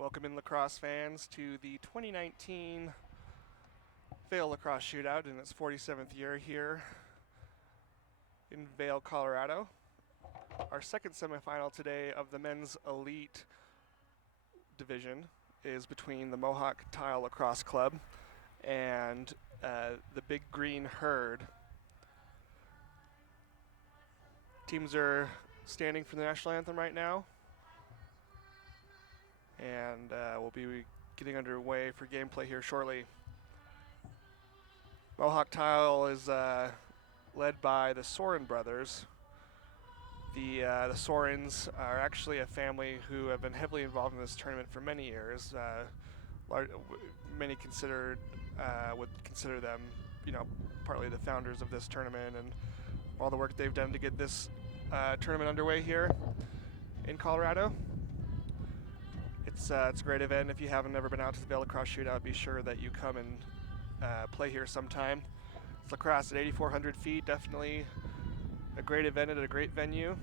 Welcome in lacrosse fans to the 2019 Vail Lacrosse Shootout in its 47th year here in Vail, Colorado. Our second semifinal today of the men's elite division is between the Mohawk Tile Lacrosse Club and the Big Green Herd. Teams are standing for the national anthem right now, and we'll be getting underway for gameplay here shortly. Mohawk Tile is led by the Soren brothers. The Sorens are actually a family who have been heavily involved in this tournament for many years. Many would consider them, partly the founders of this tournament and all the work they've done to get this tournament underway here in Colorado. It's a great event. If you haven't ever been out to the Vail Lacrosse Shootout, be sure that you come and play here sometime. It's lacrosse at 8,400 feet, definitely a great event at a great venue.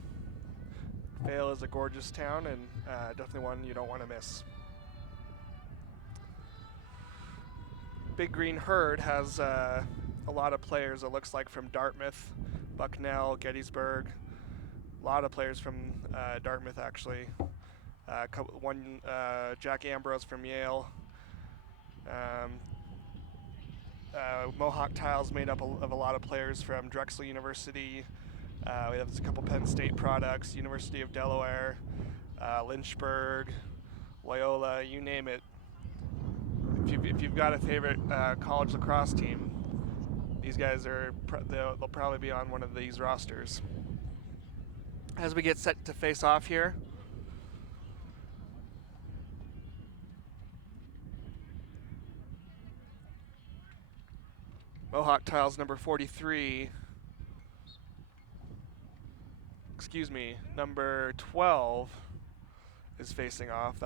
Vail is a gorgeous town and definitely one you don't want to miss. Big Green Herd has a lot of players, it looks like, from Dartmouth, Bucknell, Gettysburg. A lot of players from Dartmouth, actually. Jack Ambrose from Yale. Mohawk Tile's made up of a lot of players from Drexel University. We have a couple Penn State products, University of Delaware, Lynchburg, Loyola, you name it. If you've got a favorite college lacrosse team, these guys they'll probably be on one of these rosters. As we get set to face off here, Mohawk Tiles number 43, number 12 is facing off.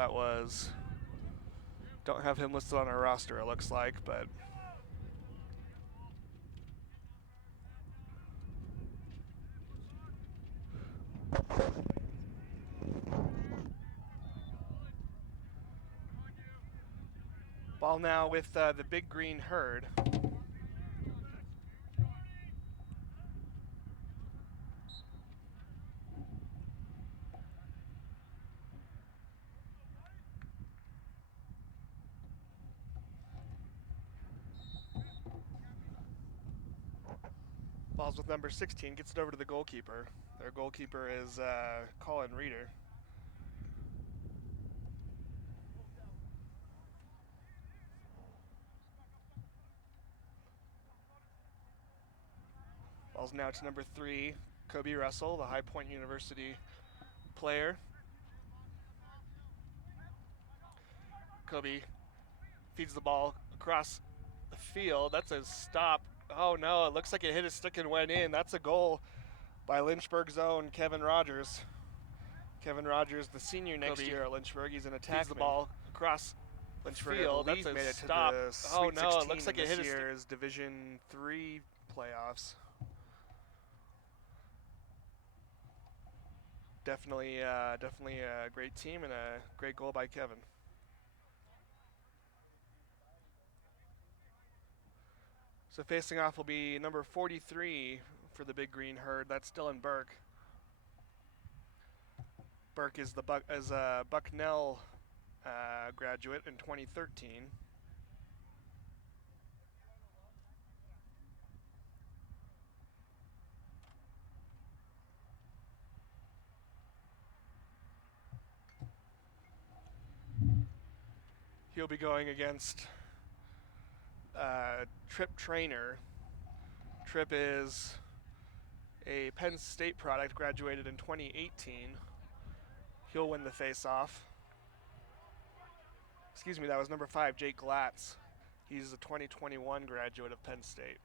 Don't have him listed on our roster, it looks like, but ball now with the Big Green Herd. Ball's with number 16, gets it over to the goalkeeper. Their goalkeeper is Colin Reeder. Ball's now to number 3, Kobe Russell, the High Point University player. Kobe feeds the ball across the field. That's a stop. Oh no, it looks like it hit his stick and went in. That's a goal by Lynchburg's own Kevin Rogers. Kevin Rogers, the senior next year at Lynchburg. He's an attackman. Feeds the ball across Lynchburg field. That's a stop. Oh no, it looks like it hit his year's Division III playoffs. Definitely a great team and a great goal by Kevin. So facing off will be number 43 for the Big Green Herd. That's Dylan Burke. Burke is a Bucknell graduate in 2013. He'll be going against Tripp Trainer. Tripp is a Penn State product, graduated in 2018. He'll win the face-off. That was number 5, Jake Glatz. He's a 2021 graduate of Penn State.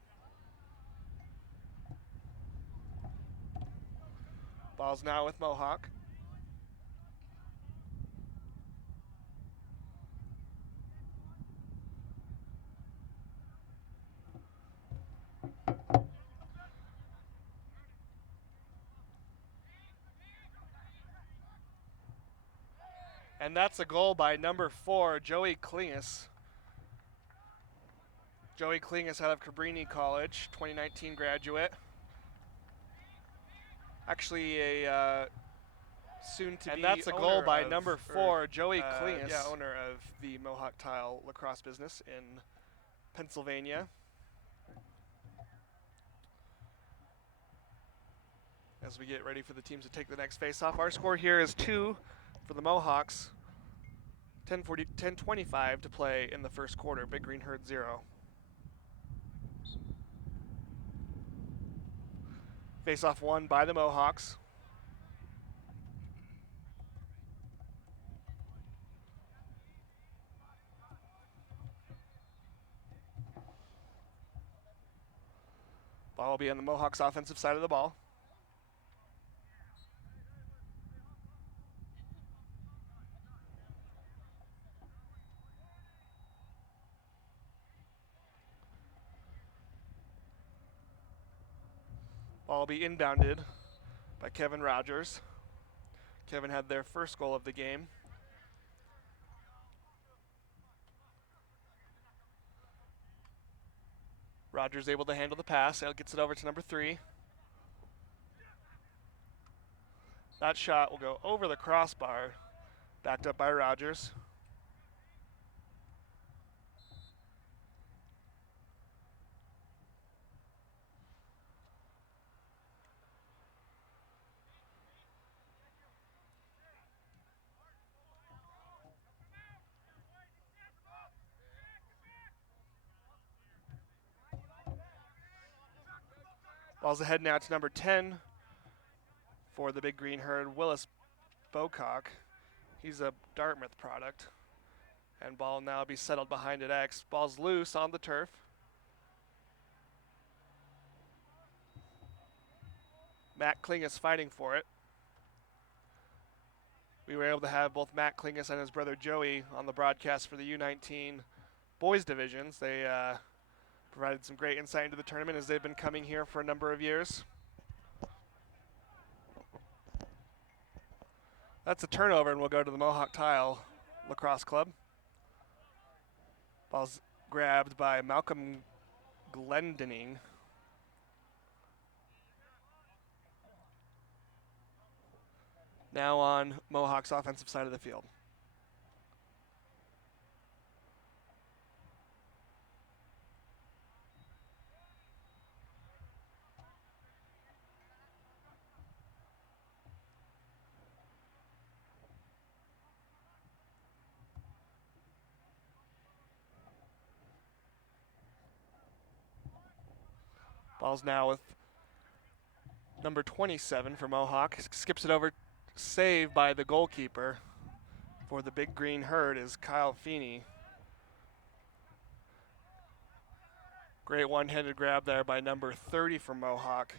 Ball's now with Mohawk. And that's a goal by number 4, Joey Klingus. Joey Klingus out of Cabrini College, 2019 graduate. Actually a soon-to-be And that's a goal by number 4, Joey Klingus. Yeah, owner of the Mohawk Tile lacrosse business in Pennsylvania. As we get ready for the teams to take the next face-off, our score here is 2 for the Mohawks. 10:25 to play in the first quarter. Big Green Herd 0. Face-off won by the Mohawks. Ball will be on the Mohawks' offensive side of the ball. Ball will be inbounded by Kevin Rogers. Kevin had their first goal of the game. Rogers able to handle the pass. Ele gets it over to number 3. That shot will go over the crossbar, backed up by Rogers. Ball's ahead now to number 10 for the Big Green Herd, Willis Bocock. He's a Dartmouth product. And ball now be settled behind at X. Ball's loose on the turf. Matt Klingus fighting for it. We were able to have both Matt Klingus and his brother Joey on the broadcast for the U19 boys divisions. They provided some great insight into the tournament as they've been coming here for a number of years. That's a turnover, and we'll go to the Mohawk Tile Lacrosse Club. Ball's grabbed by Malcolm Glendening. Now on Mohawk's offensive side of the field. Ball's now with number 27 for Mohawk. Skips it over, saved by the goalkeeper for the Big Green Herd is Kyle Feeney. Great one-handed grab there by number 30 for Mohawk.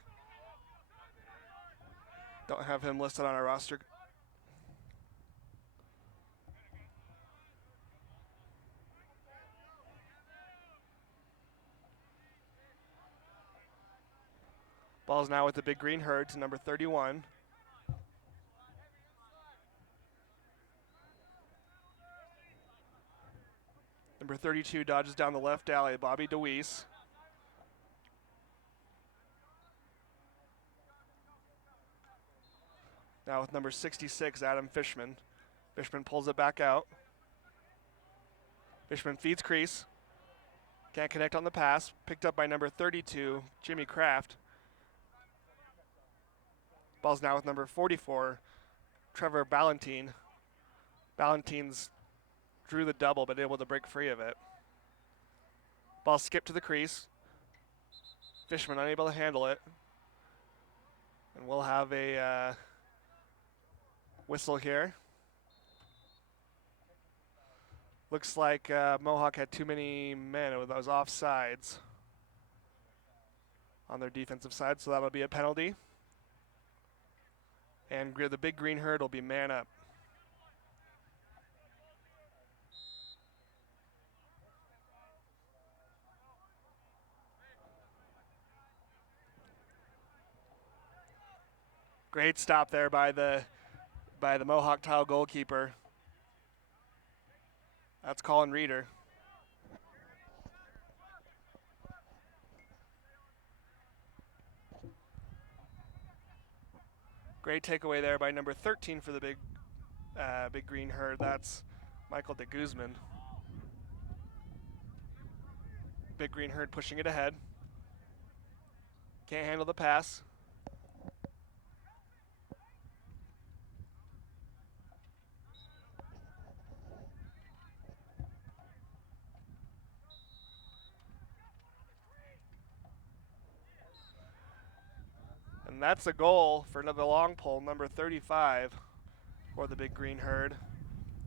Don't have him listed on our roster. Ball's now with the Big Green Herd to number 31. Number 32 dodges down the left alley, Bobby DeWeese. Now with number 66, Adam Fishman. Fishman pulls it back out. Fishman feeds crease. Can't connect on the pass. Picked up by number 32, Jimmy Kraft. Ball's now with number 44, Trevor Ballantine. Ballantine's drew the double, but able to break free of it. Ball skipped to the crease. Fishman unable to handle it. And we'll have a whistle here. Looks like Mohawk had too many men with those offsides on their defensive side, so that'll be a penalty. And the Big Green Herd will be man up. Great stop there by the Mohawk Tile goalkeeper. That's Colin Reeder. Great takeaway there by number 13 for the big green herd. That's Michael de Guzman. Big green herd pushing it ahead. Can't handle the pass. And that's a goal for another long pole, number 35 for the big green herd.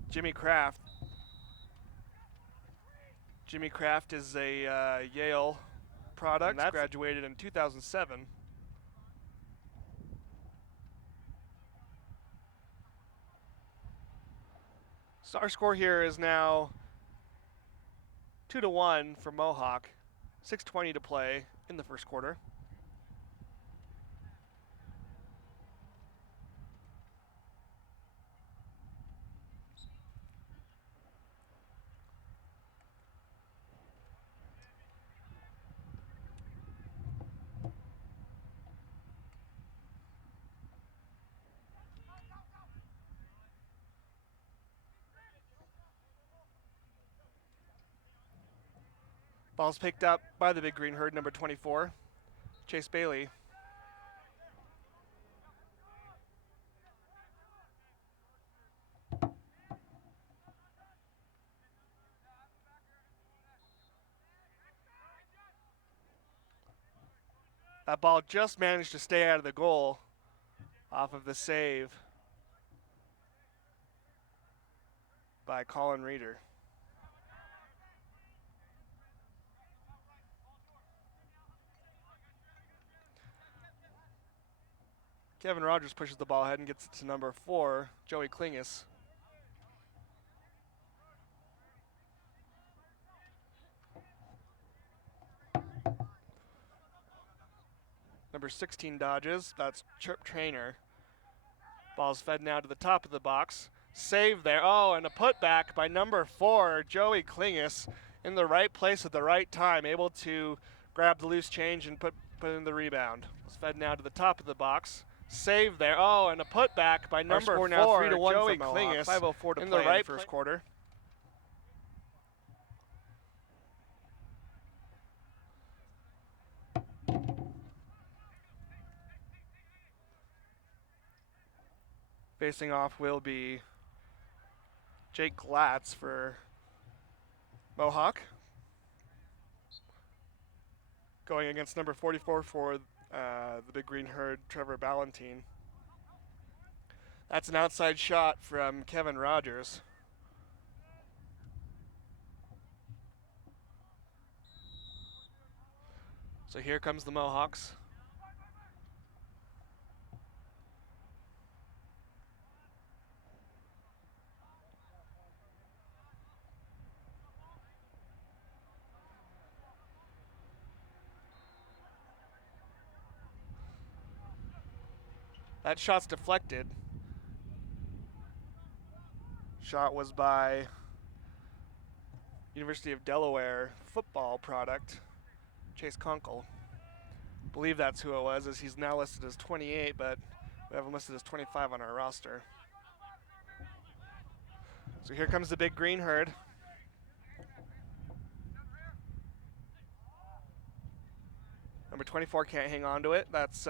Jimmy Kraft. Jimmy Kraft is a Yale product, graduated in 2007. So our score here is now 2-1 for Mohawk. 6:20 to play in the first quarter. Ball's picked up by the big green herd, number 24, Chase Bailey. That ball just managed to stay out of the goal off of the save by Colin Reeder. Kevin Rogers pushes the ball ahead and gets it to number 4, Joey Klingus. Number 16 dodges, that's Trip Trainer. Ball's fed now to the top of the box. Save there, oh, and a putback by number 4, Joey Klingus, in the right place at the right time, able to grab the loose change and put in the rebound. It's fed now to the top of the box. Save there, oh, and a putback by number 4, now 3-1 Joey for Klingus, 5:04 to in play the right in the first quarter. Facing off will be Jake Glatz for Mohawk. Going against number 44 for the big green herd, Trevor Ballantine. That's an outside shot from Kevin Rogers. So here comes the Mohawks. That shot's deflected. Shot was by University of Delaware football product, Chase Kunkel. Believe that's who it was, as he's now listed as 28, but we have him listed as 25 on our roster. So here comes the big green herd. Number 24 can't hang on to it. That's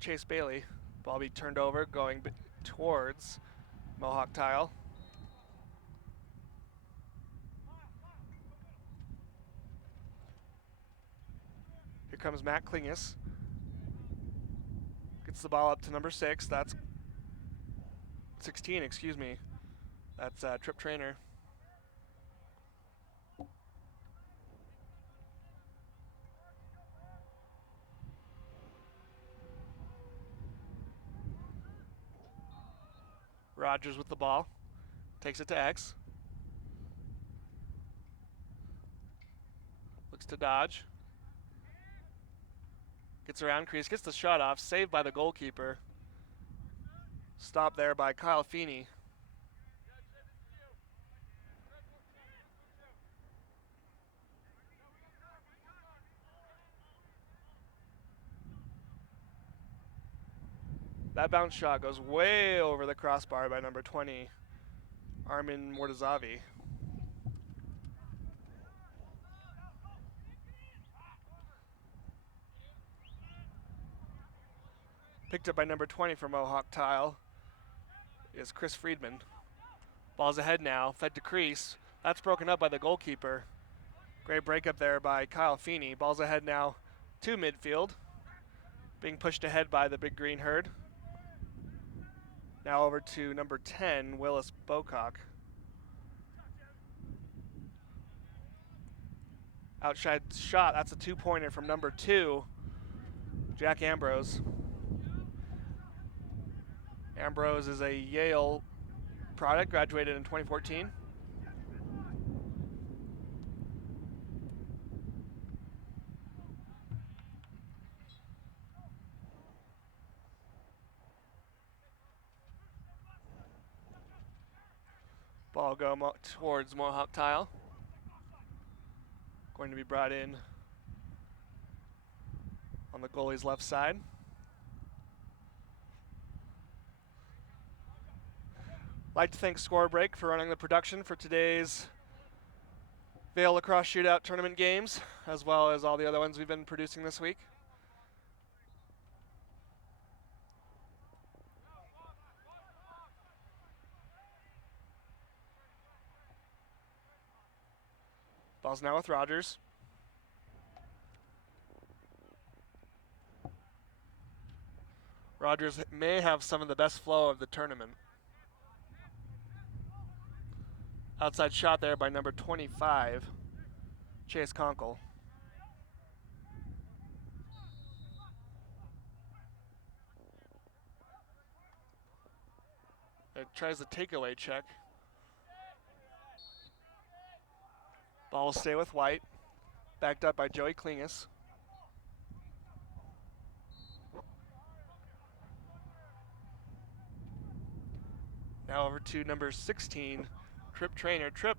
Chase Bailey. Ball be turned over, going towards Mohawk tile. Here comes Matt Klingus. Gets the ball up to number 6. That's 16, excuse me. That's Trip Trainer. Rogers with the ball. Takes it to X. Looks to dodge. Gets around crease, gets the shot off, saved by the goalkeeper. Stopped there by Kyle Feeney. That bounce shot goes way over the crossbar by number 20, Armin Mortazavi. Picked up by number 20 for Mohawk Tile is Chris Friedman. Ball's ahead now, fed to crease. That's broken up by the goalkeeper. Great breakup there by Kyle Feeney. Ball's ahead now to midfield, being pushed ahead by the Big Green Herd. Now over to number 10, Willis Bocock. Outside shot, that's a two-pointer from number 2, Jack Ambrose. Ambrose is a Yale product, graduated in 2014. Ball go towards Mohawk Tile. Going to be brought in on the goalie's left side. Like to thank Score Break for running the production for today's Vail Lacrosse Shootout tournament games, as well as all the other ones we've been producing this week. Ball's now with Rogers. Rogers may have some of the best flow of the tournament. Outside shot there by number 25, Chase Conkle. It tries the takeaway check. Ball will stay with White, backed up by Joey Klingus. Now over to number 16, Tripp Trainer. Tripp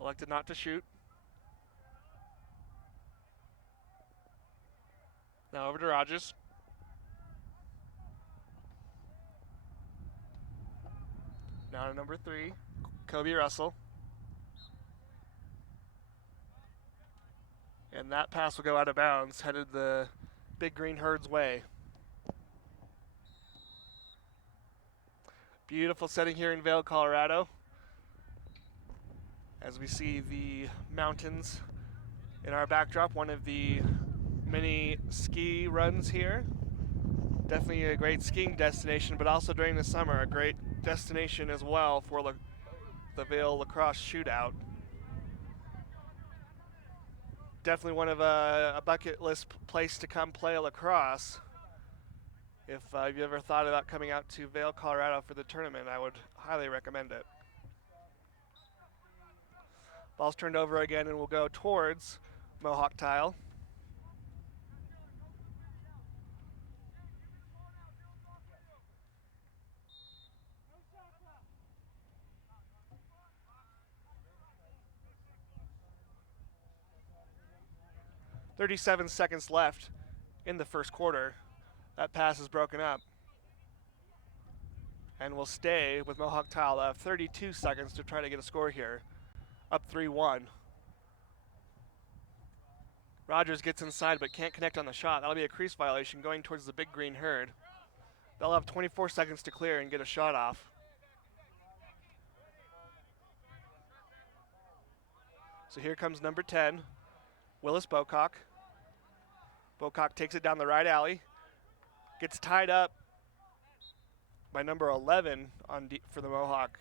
elected not to shoot. Now over to Rogers. Now to number 3, Kobe Russell. And that pass will go out of bounds, headed the Big Green Herd's way. Beautiful setting here in Vail, Colorado, as we see the mountains in our backdrop, one of the many ski runs here. Definitely a great skiing destination, but also during the summer, a great destination as well for the Vail Lacrosse Shootout. Definitely one of a bucket list place to come play lacrosse. If you've ever thought about coming out to Vail, Colorado for the tournament, I would highly recommend it. Ball's turned over again and will go towards Mohawk Tile. .37 seconds left in the first quarter. That pass is broken up and will stay with Mohawk Tile. 32 seconds to try to get a score here. Up 3-1. Rogers gets inside but can't connect on the shot. That'll be a crease violation going towards the Big Green Herd. They'll have 24 seconds to clear and get a shot off. So here comes number 10, Willis Bocock. Bocock takes it down the right alley. Gets tied up by number 11 for the Mohawk.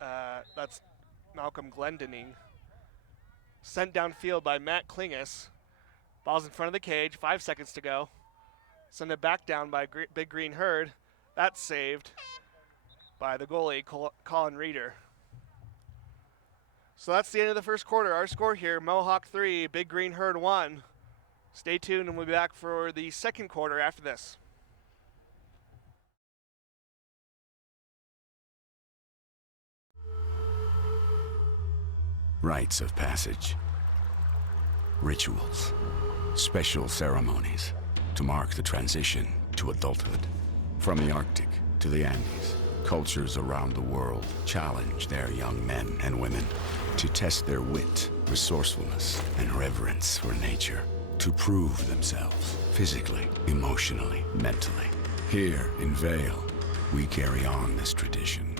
That's Malcolm Glendening. Sent downfield by Matt Klingus. Ball's in front of the cage, 5 seconds to go. Send it back down by Big Green Herd. That's saved by the goalie, Colin Reeder. So that's the end of the first quarter. Our score here, Mohawk 3, Big Green Herd 1. Stay tuned and we'll be back for the second quarter after this. Rites of passage, rituals, special ceremonies to mark the transition to adulthood. From the Arctic to the Andes, cultures around the world challenge their young men and women to test their wit, resourcefulness, and reverence for nature, to prove themselves physically, emotionally, mentally. Here in Vail, we carry on this tradition.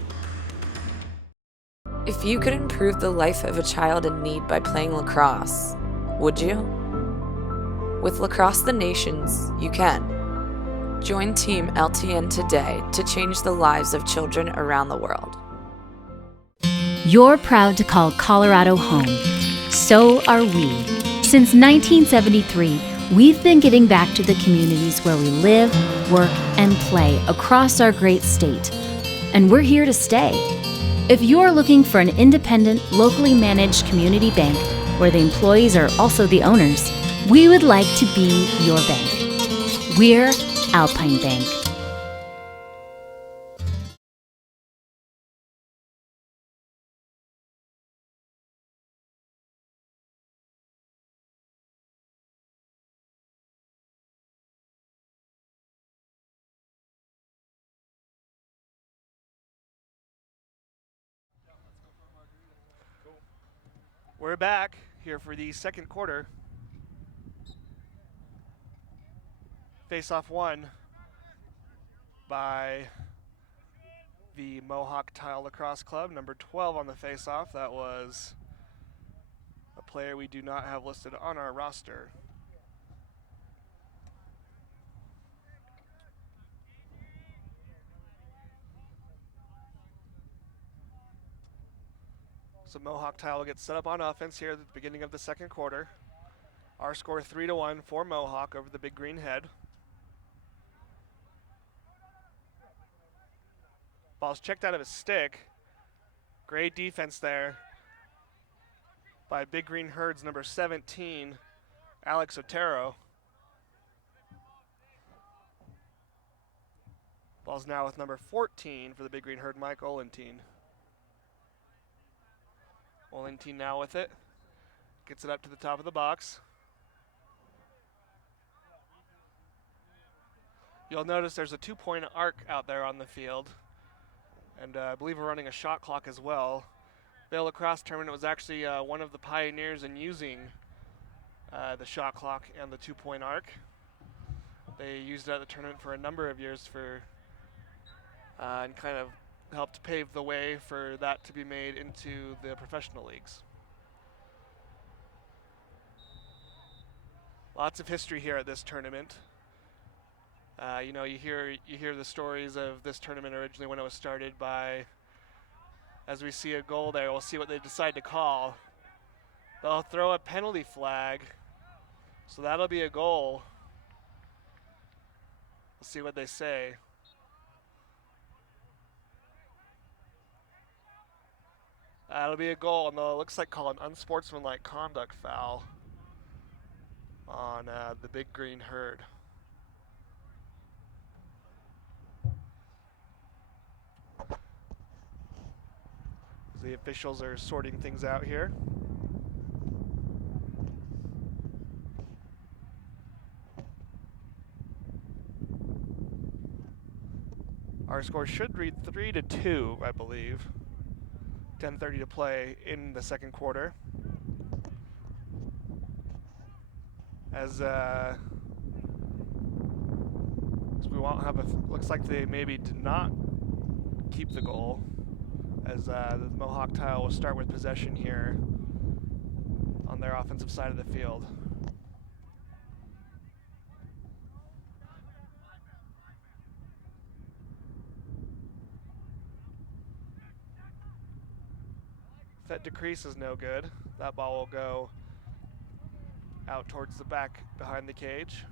If you could improve the life of a child in need by playing lacrosse, would you? With Lacrosse the Nations, you can. Join Team LTN today to change the lives of children around the world. You're proud to call Colorado home. So are we. Since 1973, we've been giving back to the communities where we live, work, and play across our great state. And we're here to stay. If you're looking for an independent, locally managed community bank where the employees are also the owners, we would like to be your bank. We're Alpine Bank. We're back here for the second quarter. Face-off won by the Mohawk Tile Lacrosse Club, number 12 on the face-off. That was a player we do not have listed on our roster. So Mohawk Tile will get set up on offense here at the beginning of the second quarter. Our score 3-1 for Mohawk over the Big Green Head. Ball's checked out of his stick. Great defense there by Big Green Herd's number 17, Alex Otero. Ball's now with number 14 for the Big Green Herd, Mike Olentine. Olentine now with it. Gets it up to the top of the box. You'll notice there's a 2-point arc out there on the field. And I believe we're running a shot clock as well. Vail Lacrosse Tournament was actually one of the pioneers in using the shot clock and the 2-point arc. They used it at the tournament for a number of years and kind of helped pave the way for that to be made into the professional leagues. Lots of history here at this tournament. You know, you hear the stories of this tournament originally when it was started by, as we see a goal there, we'll see what they decide to call. They'll throw a penalty flag, so that'll be a goal. We'll see what they say. That'll be a goal, and they'll, looks like, call an unsportsmanlike conduct foul on the Big Green Herd. The officials are sorting things out here. Our score should read 3-2, I believe. 10:30 to play in the second quarter. As we won't have looks like they maybe did not keep the goal, as the Mohawk Tile will start with possession here on their offensive side of the field. That decrease is no good. That ball will go out towards the back behind the cage.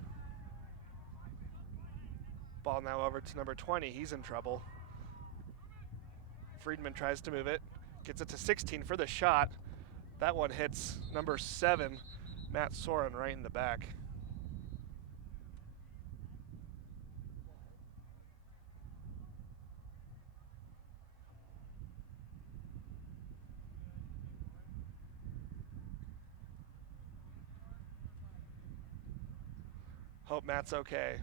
Ball now over to number 20. He's in trouble. Friedman tries to move it. Gets it to 16 for the shot. That one hits number 7, Matt Soren, right in the back. Hope Matt's okay.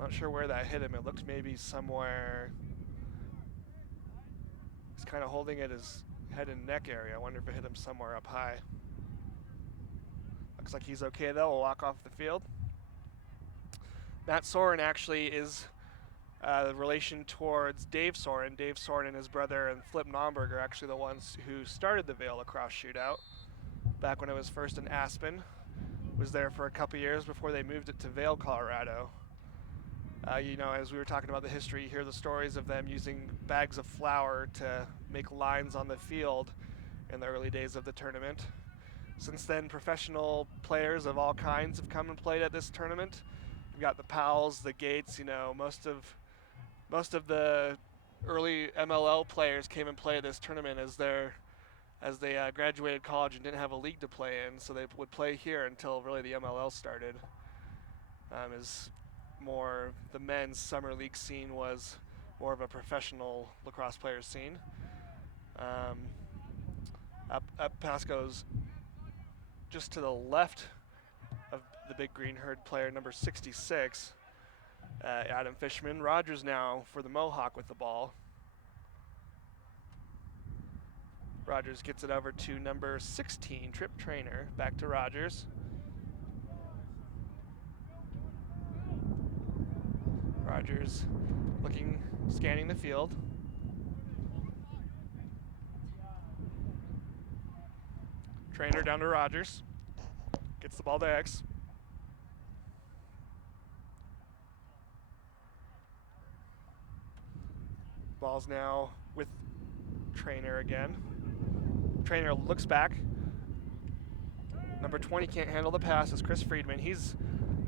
Not sure where that hit him. It looked maybe somewhere. He's kind of holding it his head and neck area. I wonder if it hit him somewhere up high. Looks like he's okay though. We'll walk off the field. Matt Soren actually is the relation towards Dave Soren. Dave Soren and his brother and Flip Nomberg are actually the ones who started the Vail Lacrosse Shootout back when it was first in Aspen. Was there for a couple years before they moved it to Vail, Colorado. You know, as we were talking about the history, you hear the stories of them using bags of flour to make lines on the field in the early days of the tournament. Since then, professional players of all kinds have come and played at this tournament. You've got the Powells, the Gates, you know, most of the early MLL players came and played this tournament as they graduated college and didn't have a league to play in, so they would play here until really the MLL started. As more the men's summer league scene was more of a professional lacrosse player scene. Up Pasco's just to the left of the big green herd player, number 66, Adam Fishman. Rogers now for the Mohawk with the ball. Rogers gets it over to number 16, Trip Trainer. Back to Rogers. Rogers scanning the field. Trainer down to Rogers. Gets the ball to X. Ball's now with Trainer again. Trainer looks back. Number 20 can't handle the pass. It's Chris Friedman. He's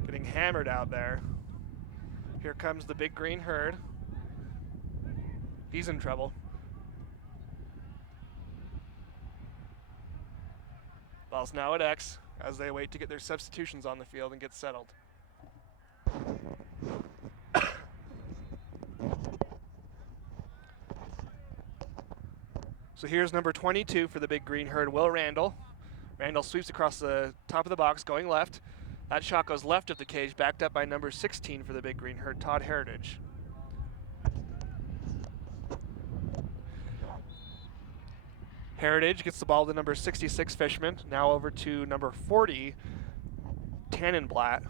getting hammered out there. Here comes the big green herd. He's in trouble. Ball's now at X as they wait to get their substitutions on the field and get settled. So here's number 22 for the big green herd, Will Randall. Randall sweeps across the top of the box, going left. That shot goes left of the cage, backed up by number 16 for the big green herd, Todd Heritage. Heritage gets the ball to number 66, Fishman. Now over to number 40, Tannenblatt.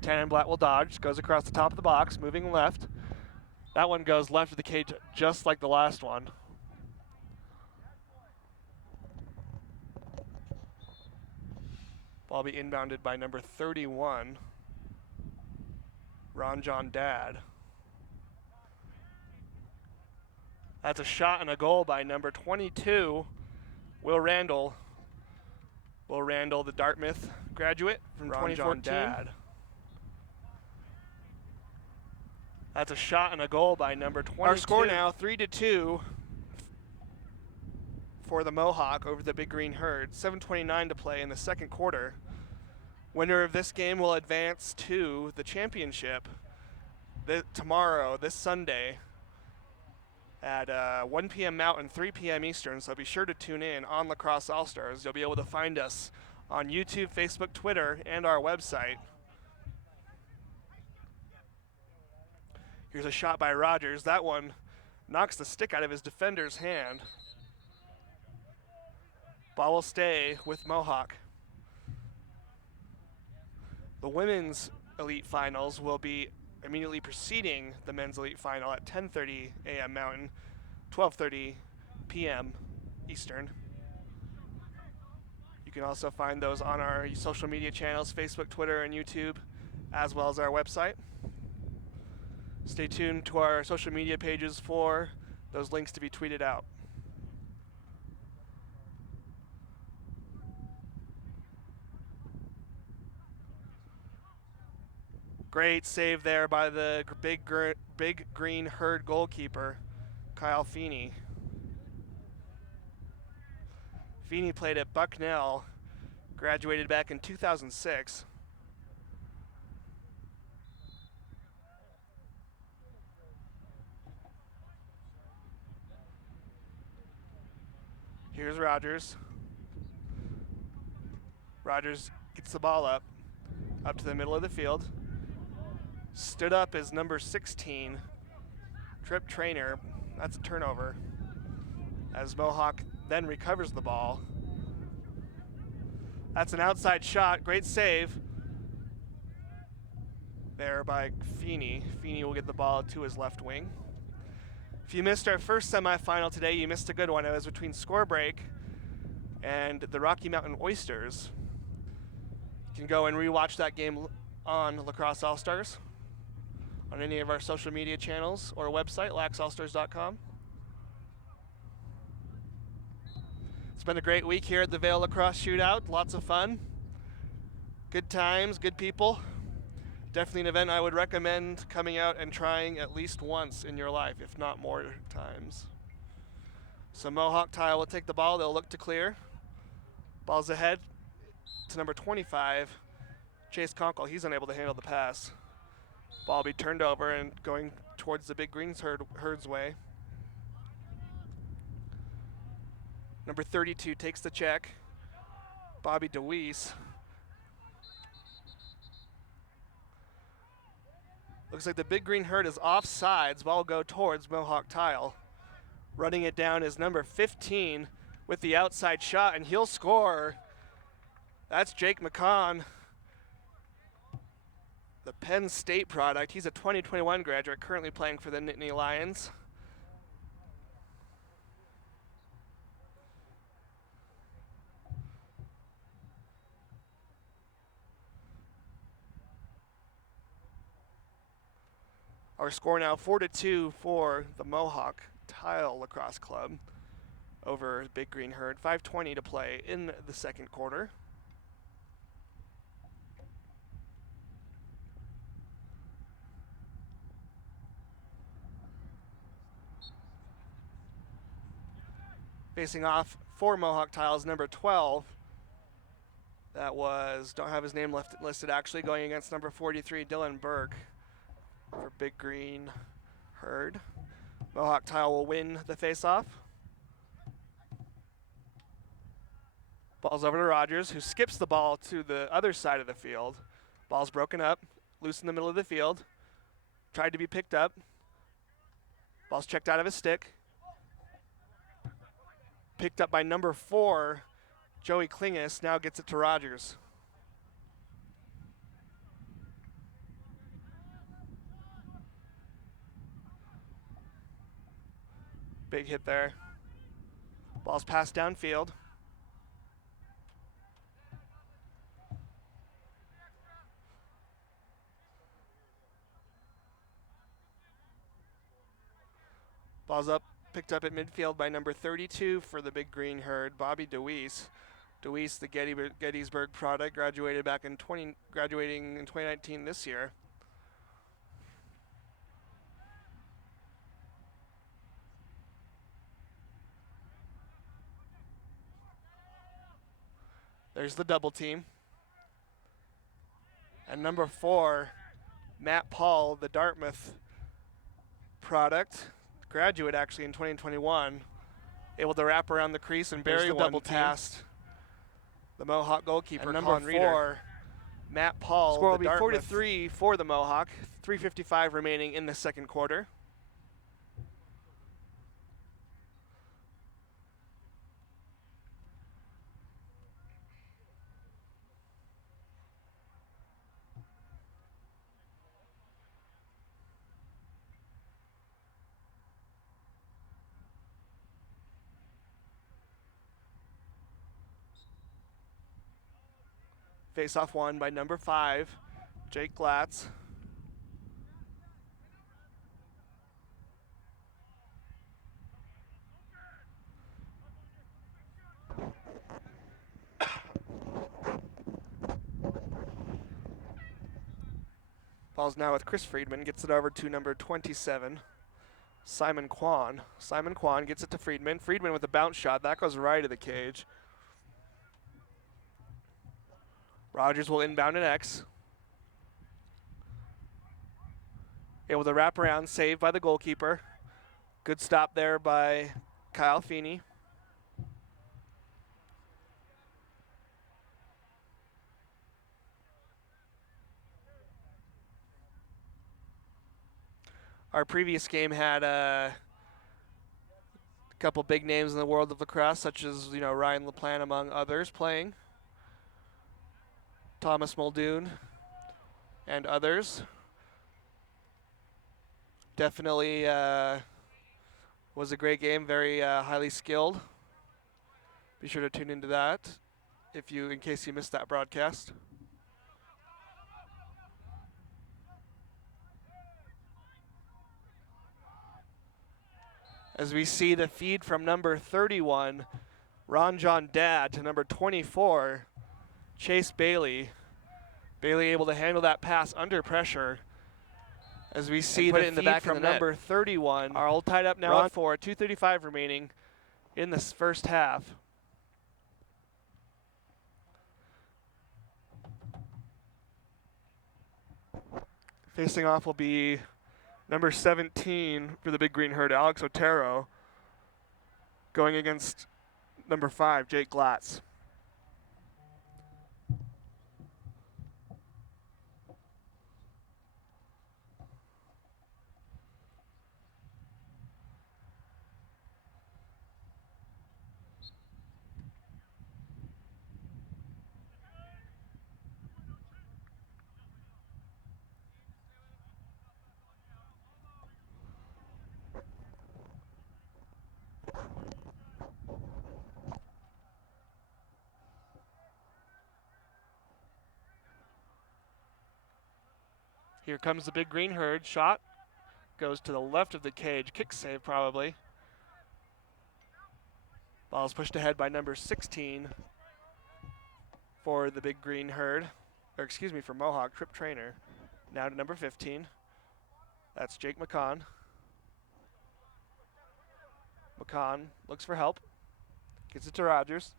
Tannenblatt will dodge, goes across the top of the box, moving left. That one goes left of the cage just like the last one. Ball be inbounded by number 31, Ron John Dad. That's a shot and a goal by number 22, Will Randall. Will Randall, the Dartmouth graduate from Ron 2014. John Dad. That's a shot and a goal by number 22. Our score now 3-2 for the Mohawk over the big green herd. 7:29 to play in the second quarter. Winner of this game will advance to the championship tomorrow, this Sunday, at 1 p.m. Mountain, 3 p.m. Eastern, so be sure to tune in on LaCrosse/AllStars. You'll be able to find us on YouTube, Facebook, Twitter, and our website. Here's a shot by Rogers. That one knocks the stick out of his defender's hand. Ball will stay with Mohawk. The women's elite finals will be immediately preceding the men's elite final at 10:30 a.m. Mountain, 12:30 p.m. Eastern. You can also find those on our social media channels, Facebook, Twitter, and YouTube, as well as our website. Stay tuned to our social media pages for those links to be tweeted out. Great save there by the big green herd goalkeeper, Kyle Feeney. Feeney played at Bucknell, graduated back in 2006. Here's Rogers. Rogers gets the ball up to the middle of the field. Stood up is number 16, Trip Trainer. That's a turnover. As Mohawk then recovers the ball. That's an outside shot. Great save there by Feeney. Feeney will get the ball to his left wing. If you missed our first semifinal today, you missed a good one. It was between Score Break and the Rocky Mountain Oysters. You can go and rewatch that game on LaCrosse on any of our social media channels or website, LaxAllStars.com. It's been a great week here at the Vail Lacrosse Shootout. Lots of fun. Good times, good people. Definitely an event I would recommend coming out and trying at least once in your life, if not more times. So Mohawk Tile will take the ball. They'll look to clear. Ball's ahead to number 25, Chase Conkle. He's unable to handle the pass. Ball will be turned over and going towards the Big Greens herd's way. Number 32 takes the check. Bobby DeWeese. Looks like the Big Green herd is offsides. Ball will go towards Mohawk Tile. Running it down is number 15 with the outside shot, and he'll score. That's Jake McCon, the Penn State product. He's a 2021 graduate, currently playing for the Nittany Lions. Our score now 4-2 for the Mohawk Tile Lacrosse Club over Big Green Herd. 5:20 to play in the second quarter. Facing off for Mohawk Tiles, number 12. That was, don't have his name listed actually, going against number 43, Dylan Burke. For Big Green Herd. Mohawk Tile will win the face-off. Ball's over to Rogers, who skips the ball to the other side of the field. Ball's broken up, loose in the middle of the field. Tried to be picked up. Ball's checked out of his stick. Picked up by number 4, Joey Klingus. Now gets it to Rogers. Big hit there. Ball's passed downfield. Ball's up, picked up at midfield by number 32 for the Big Green Herd, Bobby DeWeese. DeWeese, the Gettysburg product, graduating in 2019 this year. There's the double team. And number 4, Matt Paul, the Dartmouth product, graduate actually in 2021, able to wrap around the crease and bury one double past the Mohawk goalkeeper. And number 4, Matt Paul. Score will be 4-3 for the Mohawk. 3:55 remaining in the second quarter. Face-off won by number 5, Jake Glatz. Ball's now with Chris Friedman, gets it over to number 27, Simon Kwan. Simon Kwan gets it to Friedman. Friedman with a bounce shot, that goes right of the cage. Rogers will inbound an X. Able to wrap around, saved by the goalkeeper. Good stop there by Kyle Feeney. Our previous game had a couple big names in the world of lacrosse, such as Ryan LaPlante among others playing, Thomas Muldoon, and others. Definitely was a great game, very highly skilled. Be sure to tune into that in case you missed that broadcast. As we see the feed from number 31, Ron John Dad, to number 24, Chase Bailey. Bailey able to handle that pass under pressure. As we see the feed from number 31, are all tied up now at 4, 2:35 remaining in this first half. Facing off will be number 17 for the Big Green Herd, Alex Otero, going against number 5, Jake Glatz. Here comes the Big Green Herd. Shot goes to the left of the cage. Kick save probably. Ball's pushed ahead by number 16 for the Big Green Herd. Or excuse me, for Mohawk, Trip Trainer. Now to number 15. That's Jake McCon. McCon looks for help. Gets it to Rogers.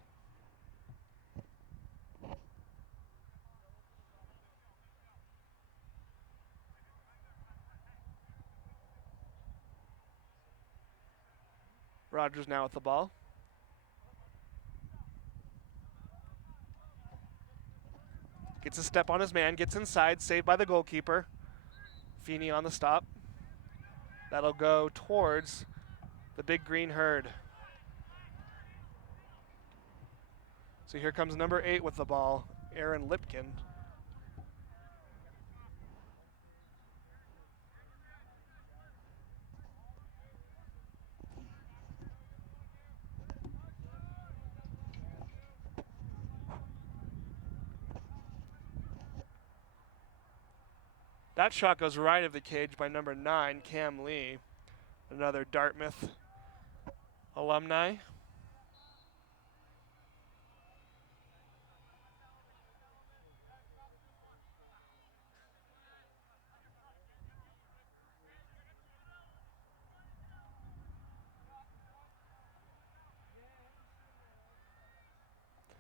Rogers now with the ball. Gets a step on his man, gets inside, saved by the goalkeeper. Feeney on the stop. That'll go towards the Big Green Herd. So here comes number 8 with the ball, Aaron Lipkin. That shot goes right of the cage by number 9, Cam Lee, another Dartmouth alumni.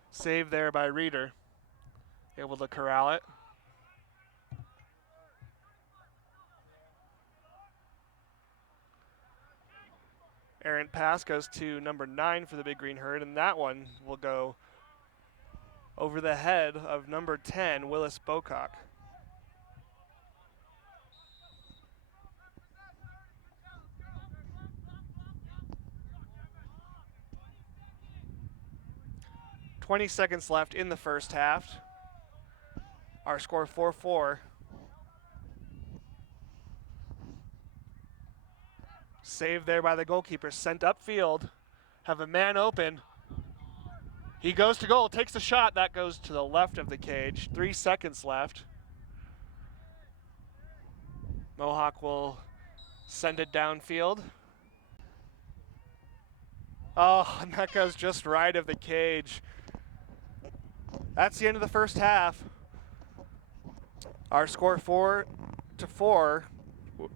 Save there by Reeder, able to corral it. Errant pass goes to number 9 for the Big Green Herd, and that one will go over the head of number 10, Willis Bocock. "20 seconds left in the first half. Our score 4-4. Saved there by the goalkeeper, sent upfield, have a man open. He goes to goal, takes the shot, that goes to the left of the cage. 3 seconds left. Mohawk will send it downfield. Oh, and that goes just right of the cage. That's the end of the first half. Our score 4-4.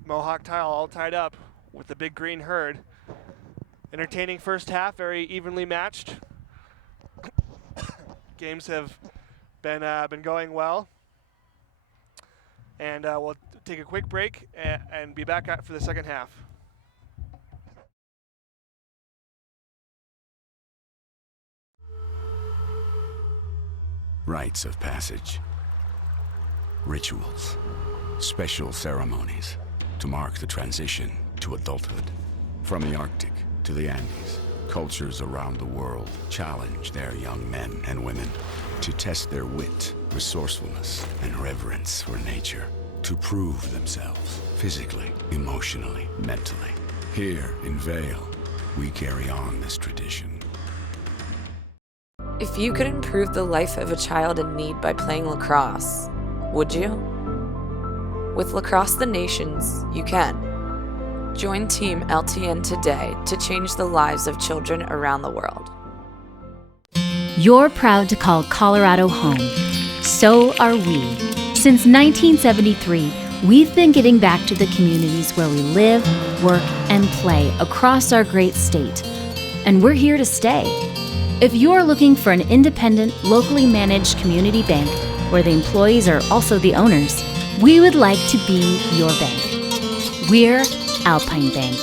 Mohawk Tile all tied up with the Big Green Herd. Entertaining first half, very evenly matched. Games have been going well. And we'll take a quick break and be back out for the second half. Rites of passage, rituals, special ceremonies. to mark the transition to adulthood. From the Arctic to the Andes, cultures around the world challenge their young men and women to test their wit, resourcefulness, and reverence for nature, to prove themselves physically, emotionally, mentally. Here in Vail, we carry on this tradition. If you could improve the life of a child in need by playing lacrosse, would you? With Lacrosse the Nations, you can. Join Team LTN today to change the lives of children around the world. You're proud to call Colorado home. So are we. Since 1973, we've been giving back to the communities where we live, work, and play across our great state. And we're here to stay. If you're looking for an independent, locally managed community bank where the employees are also the owners, we would like to be your bank. We're Alpine Bank.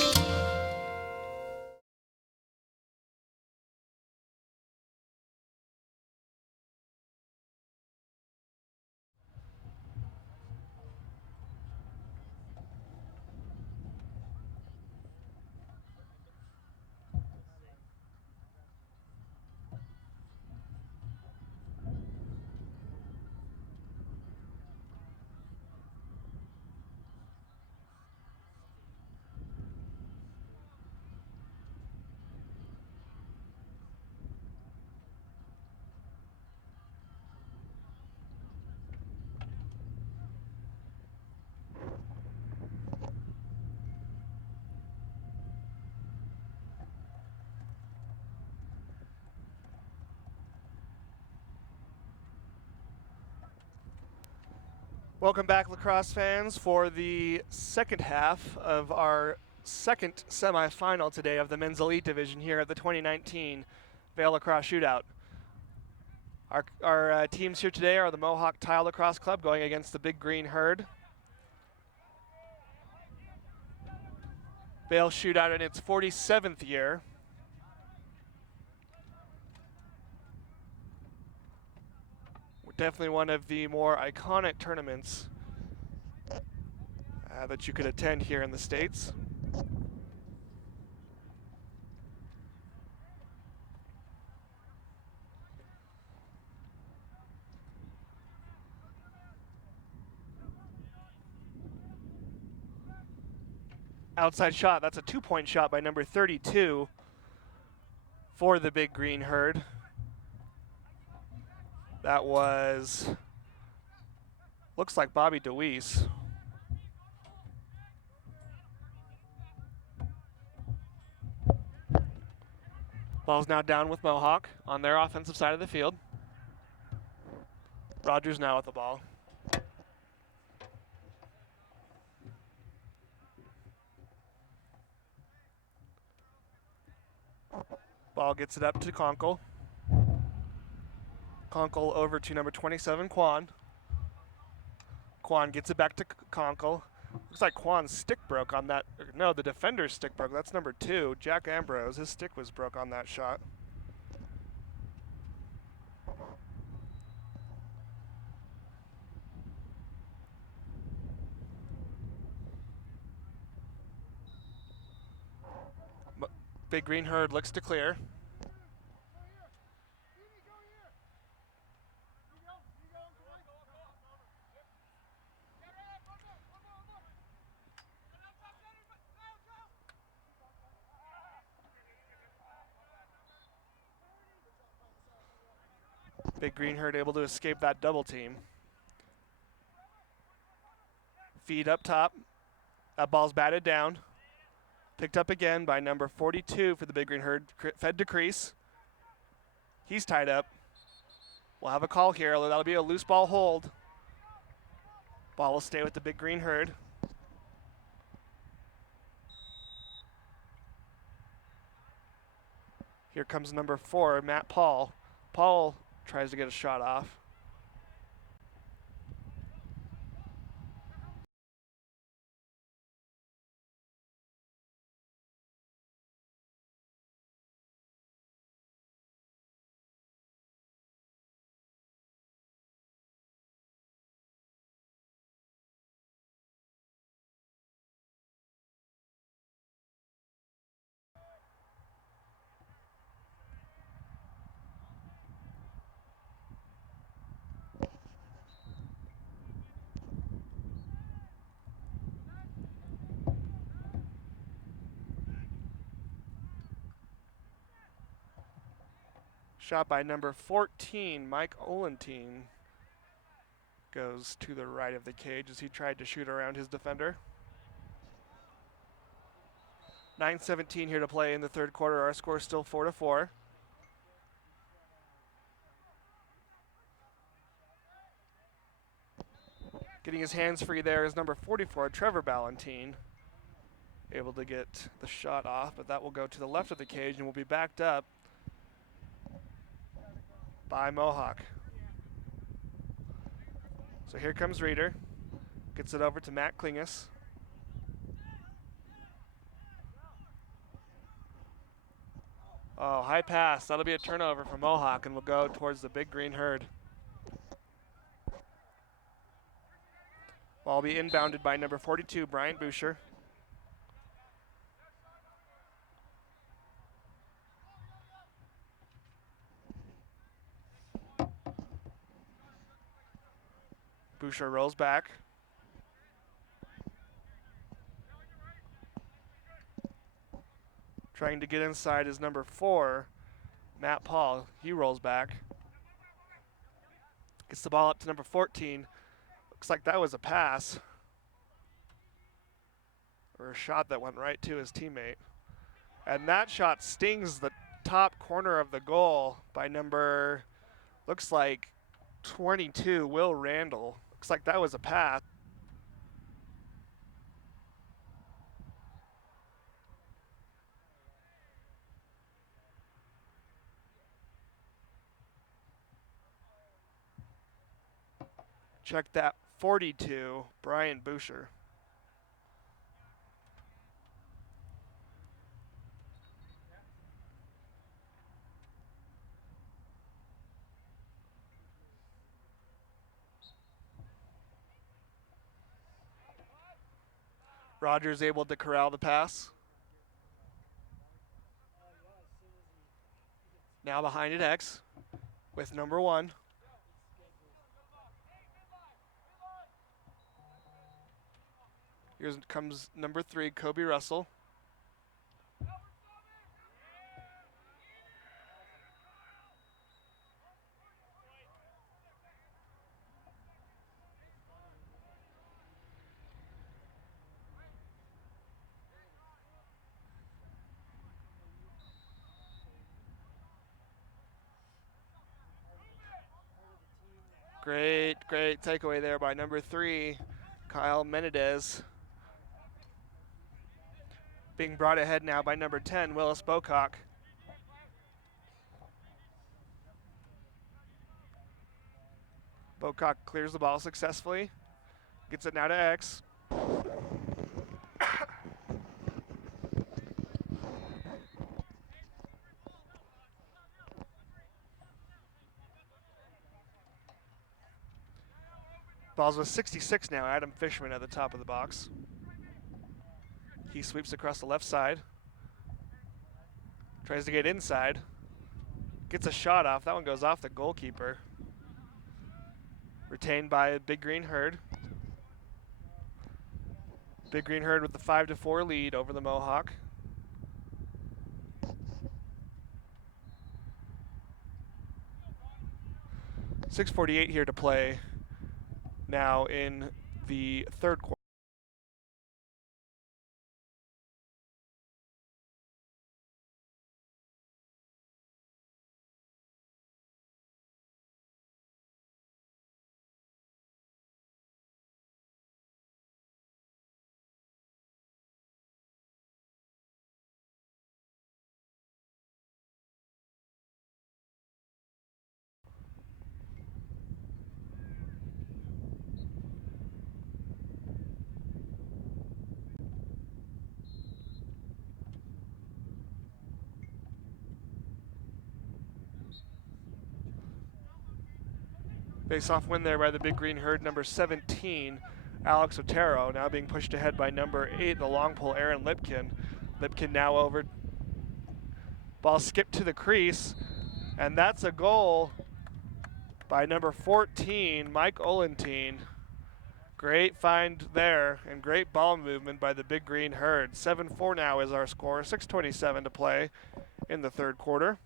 Welcome back, lacrosse fans, for the second half of our second semifinal today of the men's elite division here at the 2019 Vail Lacrosse Shootout. Our teams here today are the Mohawk Tile Lacrosse Club going against the Big Green Herd. Vail Shootout in its 47th year. Definitely one of the more iconic tournaments that you could attend here in the States. Outside shot, that's a 2-point shot by number 32 for the Big Green Herd. That was, looks like Bobby DeWeese. Ball's now down with Mohawk on their offensive side of the field. Rogers now with the ball. Ball gets it up to Conkle. Conkle over to number 27, Quan. Quan gets it back to Conkle. Looks like Quan's stick broke on that. No, the defender's stick broke. That's number 2, Jack Ambrose. His stick was broke on that shot. Big Green Herd looks to clear. Big Green Herd able to escape that double team. Feed up top. That ball's batted down. Picked up again by number 42 for the Big Green Herd. Fed to crease. He's tied up. We'll have a call here. That'll be a loose ball hold. Ball will stay with the Big Green Herd. Here comes number 4, Matt Paul. Paul tries to get a shot off. Shot by number 14, Mike Olentine. Goes to the right of the cage as he tried to shoot around his defender. 9:17 here to play in the third quarter. Our score is still 4-4. Getting his hands free there is number 44, Trevor Ballantine. Able to get the shot off, but that will go to the left of the cage and will be backed up by Mohawk. So here comes Reeder. Gets it over to Matt Klingus. Oh, high pass. That'll be a turnover for Mohawk and will go towards the Big Green Herd. Ball will be inbounded by number 42, Bryant Boucher. Boucher rolls back. Trying to get inside is number 4, Matt Paul. He rolls back. Gets the ball up to number 14. Looks like that was a pass. Or a shot that went right to his teammate. And that shot stings the top corner of the goal by number, looks like 22, Will Randall. Looks like that was a pass. Check that, 42, Brian Boucher. Rogers able to corral the pass. Now behind it X with number 1. Here comes number 3, Kobe Russell. Great takeaway there by number 3, Kyle Menendez. Being brought ahead now by number 10, Willis Bocock. Bocock clears the ball successfully. Gets it now to X. Balls with 66 now, Adam Fishman at the top of the box. He sweeps across the left side. Tries to get inside. Gets a shot off. That one goes off the goalkeeper. Retained by Big Green Herd. Big Green Herd with the 5-4 lead over the Mohawk. .648 here to play now in the third quarter. Face-off win there by the Big Green Herd, number 17, Alex Otero, now being pushed ahead by number 8, the long pole, Aaron Lipkin. Lipkin now over. Ball skipped to the crease, and that's a goal by number 14, Mike Olentine. Great find there, and great ball movement by the Big Green Herd. 7-4 now is our score, 6:27 to play in the third quarter.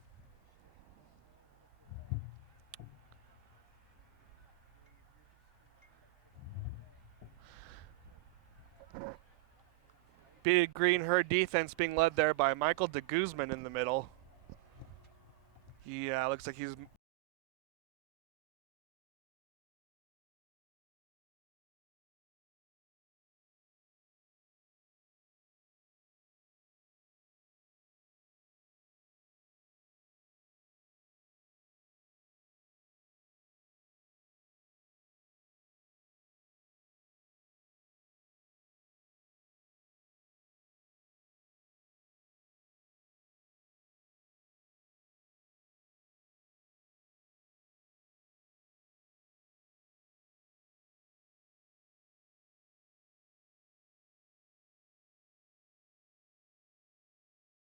Big Green Herd defense being led there by Michael de Guzman in the middle. He looks like he's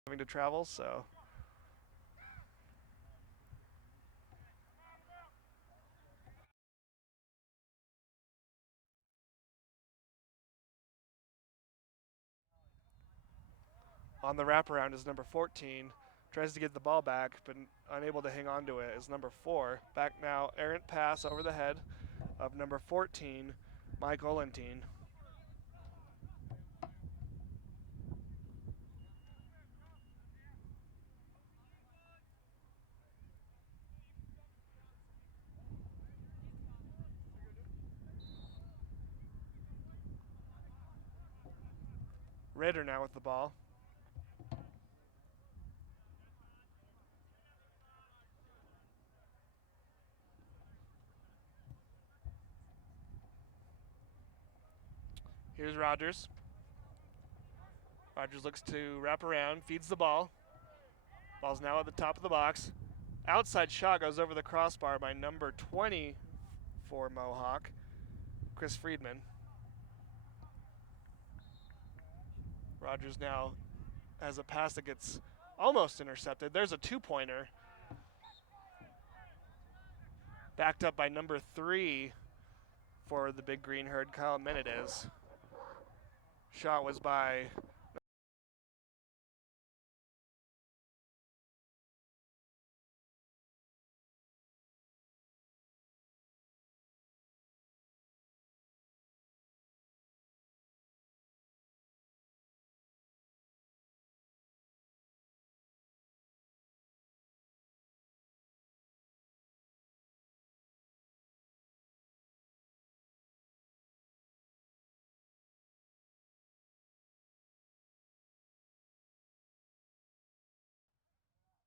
having to travel, so. On the wraparound is number 14. Tries to get the ball back, but unable to hang on to it is number 4. Back now, errant pass over the head of number 14, Mike Olentine. Ritter now with the ball. Here's Rogers. Rogers looks to wrap around, feeds the ball. Ball's now at the top of the box. Outside shot goes over the crossbar by number 20 for Mohawk, Chris Friedman. Rogers now has a pass that gets almost intercepted. There's a two-pointer. Backed up by number 3 for the Big Green Herd, Kyle Menendez. Shot was by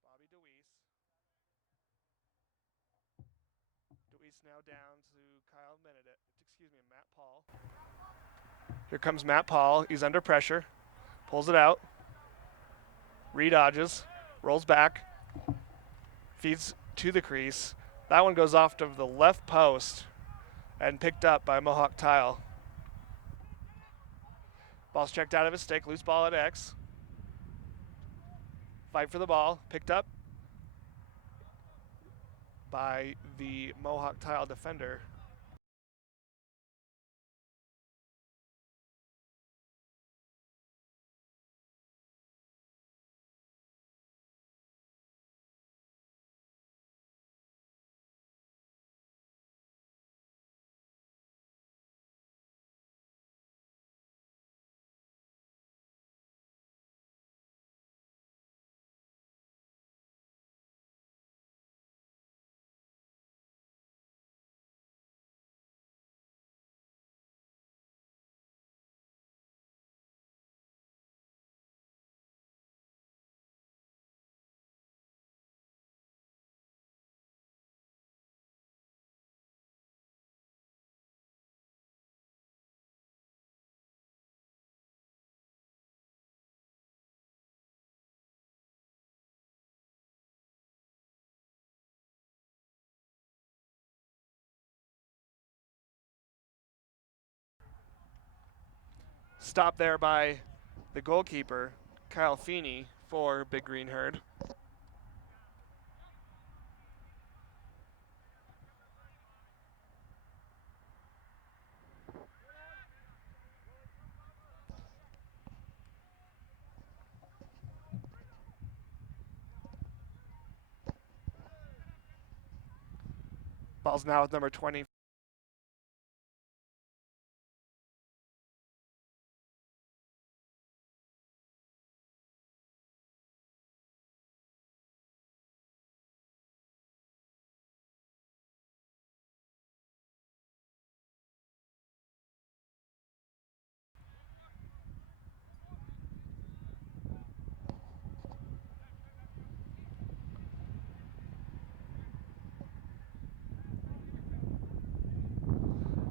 Bobby DeWeese. DeWeese now down to Kyle Menendez, Matt Paul. Here comes Matt Paul. He's under pressure. Pulls it out. Redodges. Rolls back. Feeds to the crease. That one goes off to the left post and picked up by Mohawk Tile. Ball's checked out of his stick. Loose ball at X. Fight for the ball. Picked up by the Mohawk Tile defender. Stopped there by the goalkeeper, Kyle Feeney, for Big Green Herd. Ball's now with number 20,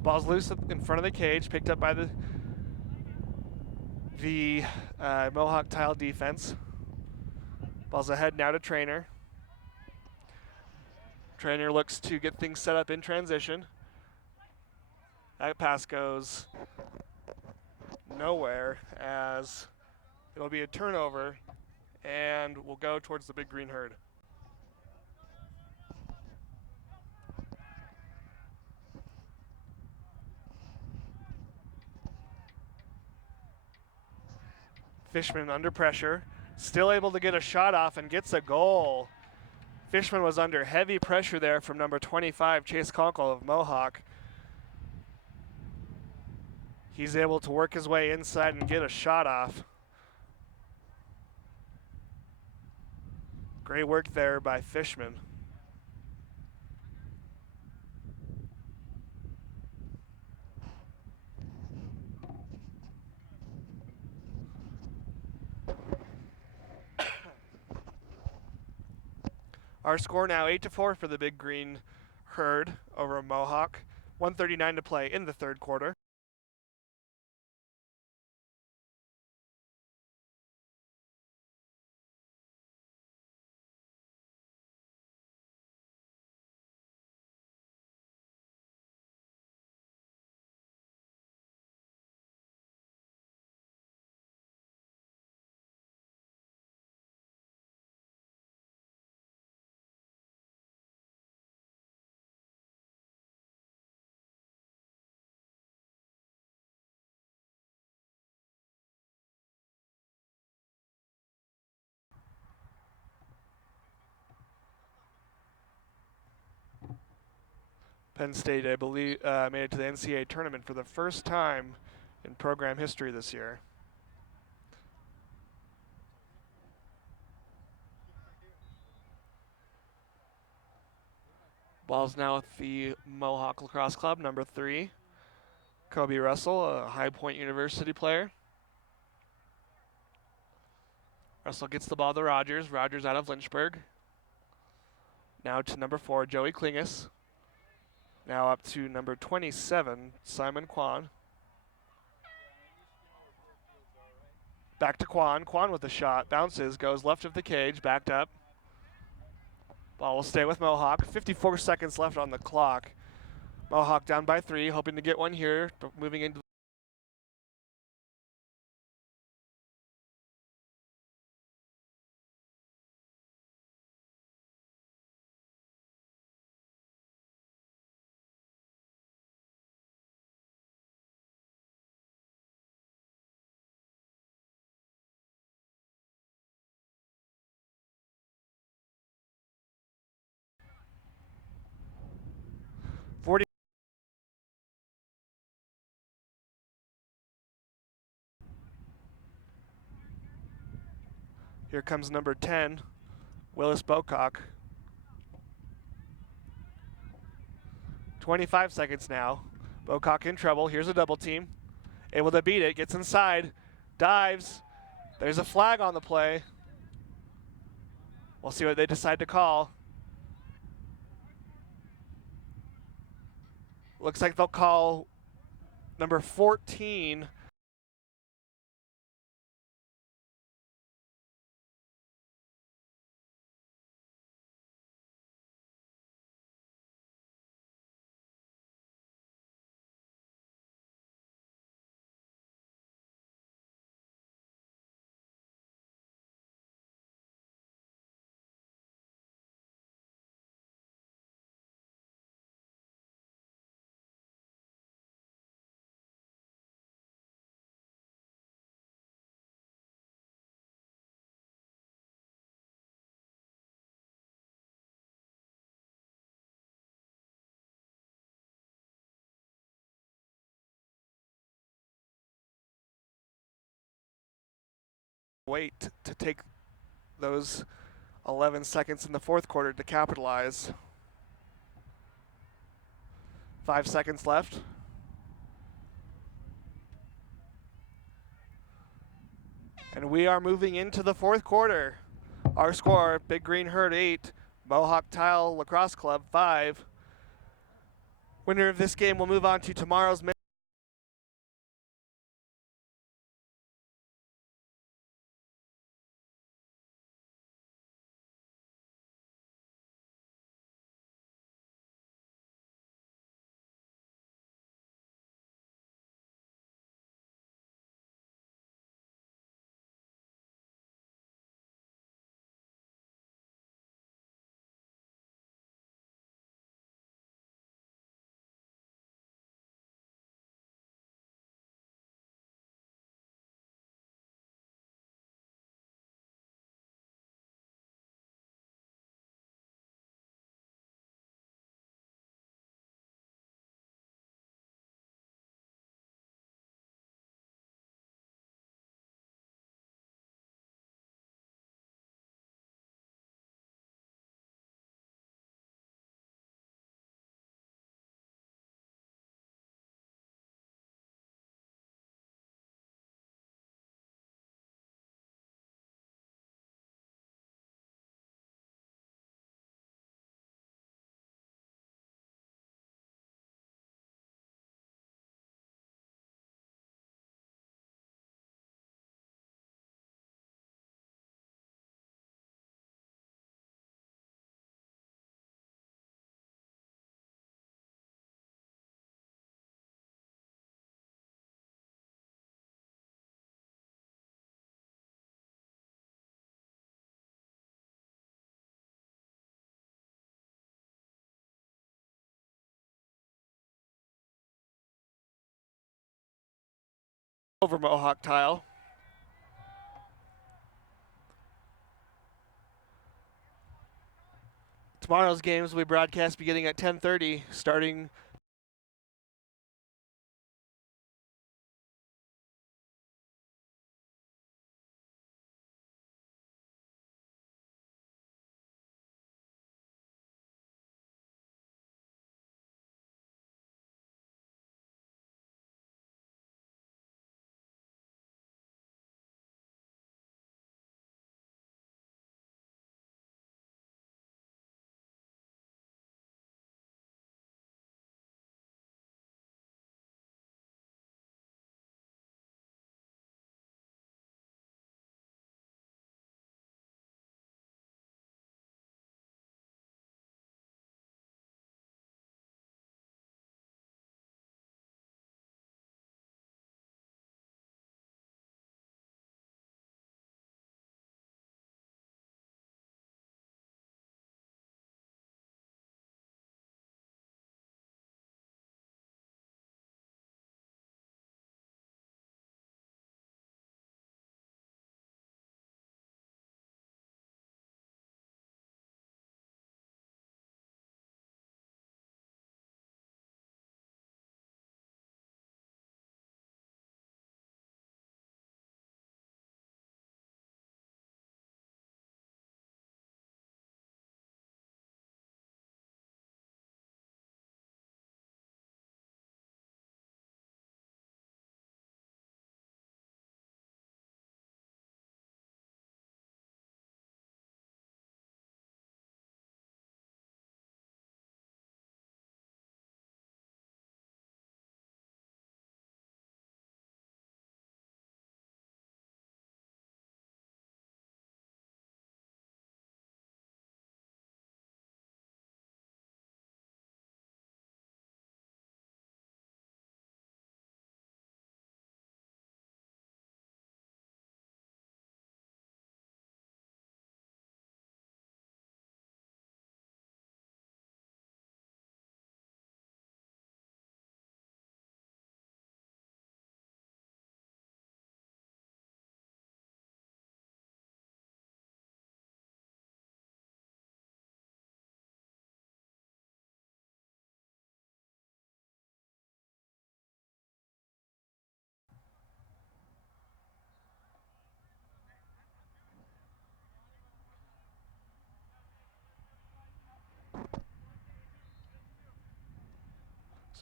Ball's loose in front of the cage, picked up by the Mohawk tile defense. Ball's ahead now to Trainer. Trainer looks to get things set up in transition. That pass goes nowhere, as it'll be a turnover and will go towards the big green herd. Fishman under pressure, still able to get a shot off and gets a goal. Fishman was under heavy pressure there from number 25, Chase Conkle of Mohawk. He's able to work his way inside and get a shot off. Great work there by Fishman. Our score now 8-4 for the big green herd over Mohawk. 1:39 to play in the third quarter. Penn State, I believe, made it to the NCAA tournament for the first time in program history this year. Ball's now with the Mohawk Lacrosse Club, number 3, Kobe Russell, a High Point University player. Russell gets the ball to Rogers. Rogers out of Lynchburg. Now to number 4, Joey Klingus. Now up to number 27, Simon Kwan. Back to Kwan. Kwan with a shot. Bounces, goes left of the cage, backed up. Ball will stay with Mohawk. 54 seconds left on the clock. Mohawk down by 3, hoping to get one here, moving into Here comes number 10, Willis Bocock. 25 seconds now. Bocock in trouble. Here's a double team. Able to beat it. Gets inside. Dives. There's a flag on the play. We'll see what they decide to call. Looks like they'll call number 14. Wait to take those 11 seconds in the fourth quarter to capitalize. 5 seconds left. And we are moving into the fourth quarter. Our score, Big Green Herd 8, Mohawk Tile Lacrosse Club 5. Winner of this game will move on to tomorrow's over Mohawk tile. Tomorrow's games will be broadcast beginning at 10:30, starting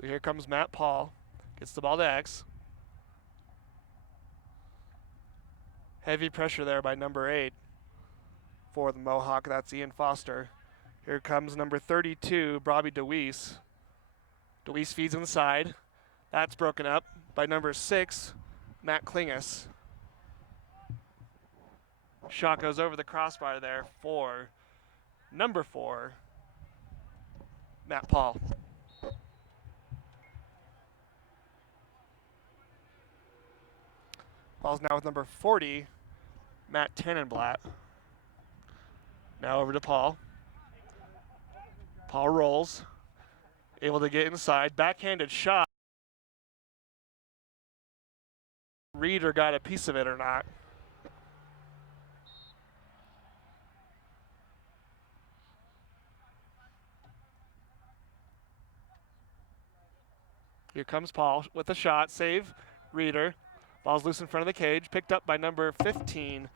So here comes Matt Paul. Gets the ball to X. Heavy pressure there by number 8 for the Mohawk. That's Ian Foster. Here comes number 32, Bobby DeWeese. Deweese feeds inside. That's broken up by number 6, Matt Klingus. Shot goes over the crossbar there for number 4, Matt Paul. Ball's now with number 40, Matt Tannenblatt. Now over to Paul. Paul rolls, able to get inside. Backhanded shot. Reeder got a piece of it or not. Here comes Paul with a shot. Save. Reeder. Ball's loose in front of the cage. Picked up by number 15.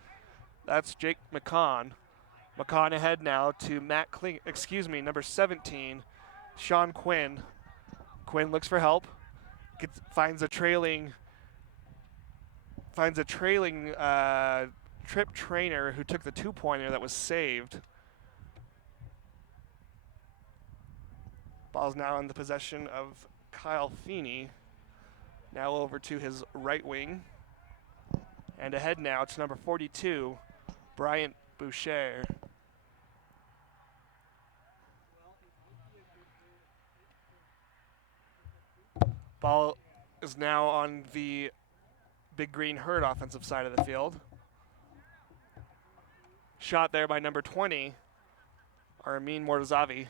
That's Jake McCon. McCon ahead now to number 17, Sean Quinn. Quinn looks for help. Finds a trailing trip trainer who took the 2-pointer that was saved. Ball's now in the possession of Kyle Feeney. Now over to his right wing. And ahead now to number 42, Bryant Boucher. Ball is now on the Big Green Herd offensive side of the field. Shot there by number 20, Armin Mortazavi.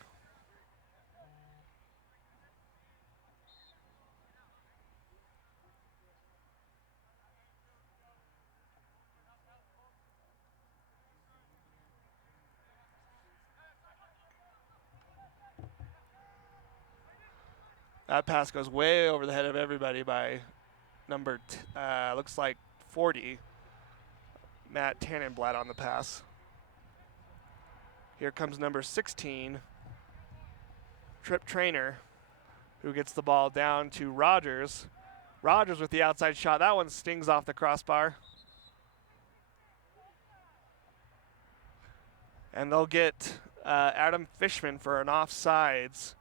That pass goes way over the head of everybody by number, looks like 40, Matt Tannenblatt on the pass. Here comes number 16, Trip Trainer, who gets the ball down to Rogers. Rogers with the outside shot. That one stings off the crossbar. And they'll get Adam Fishman for an offsides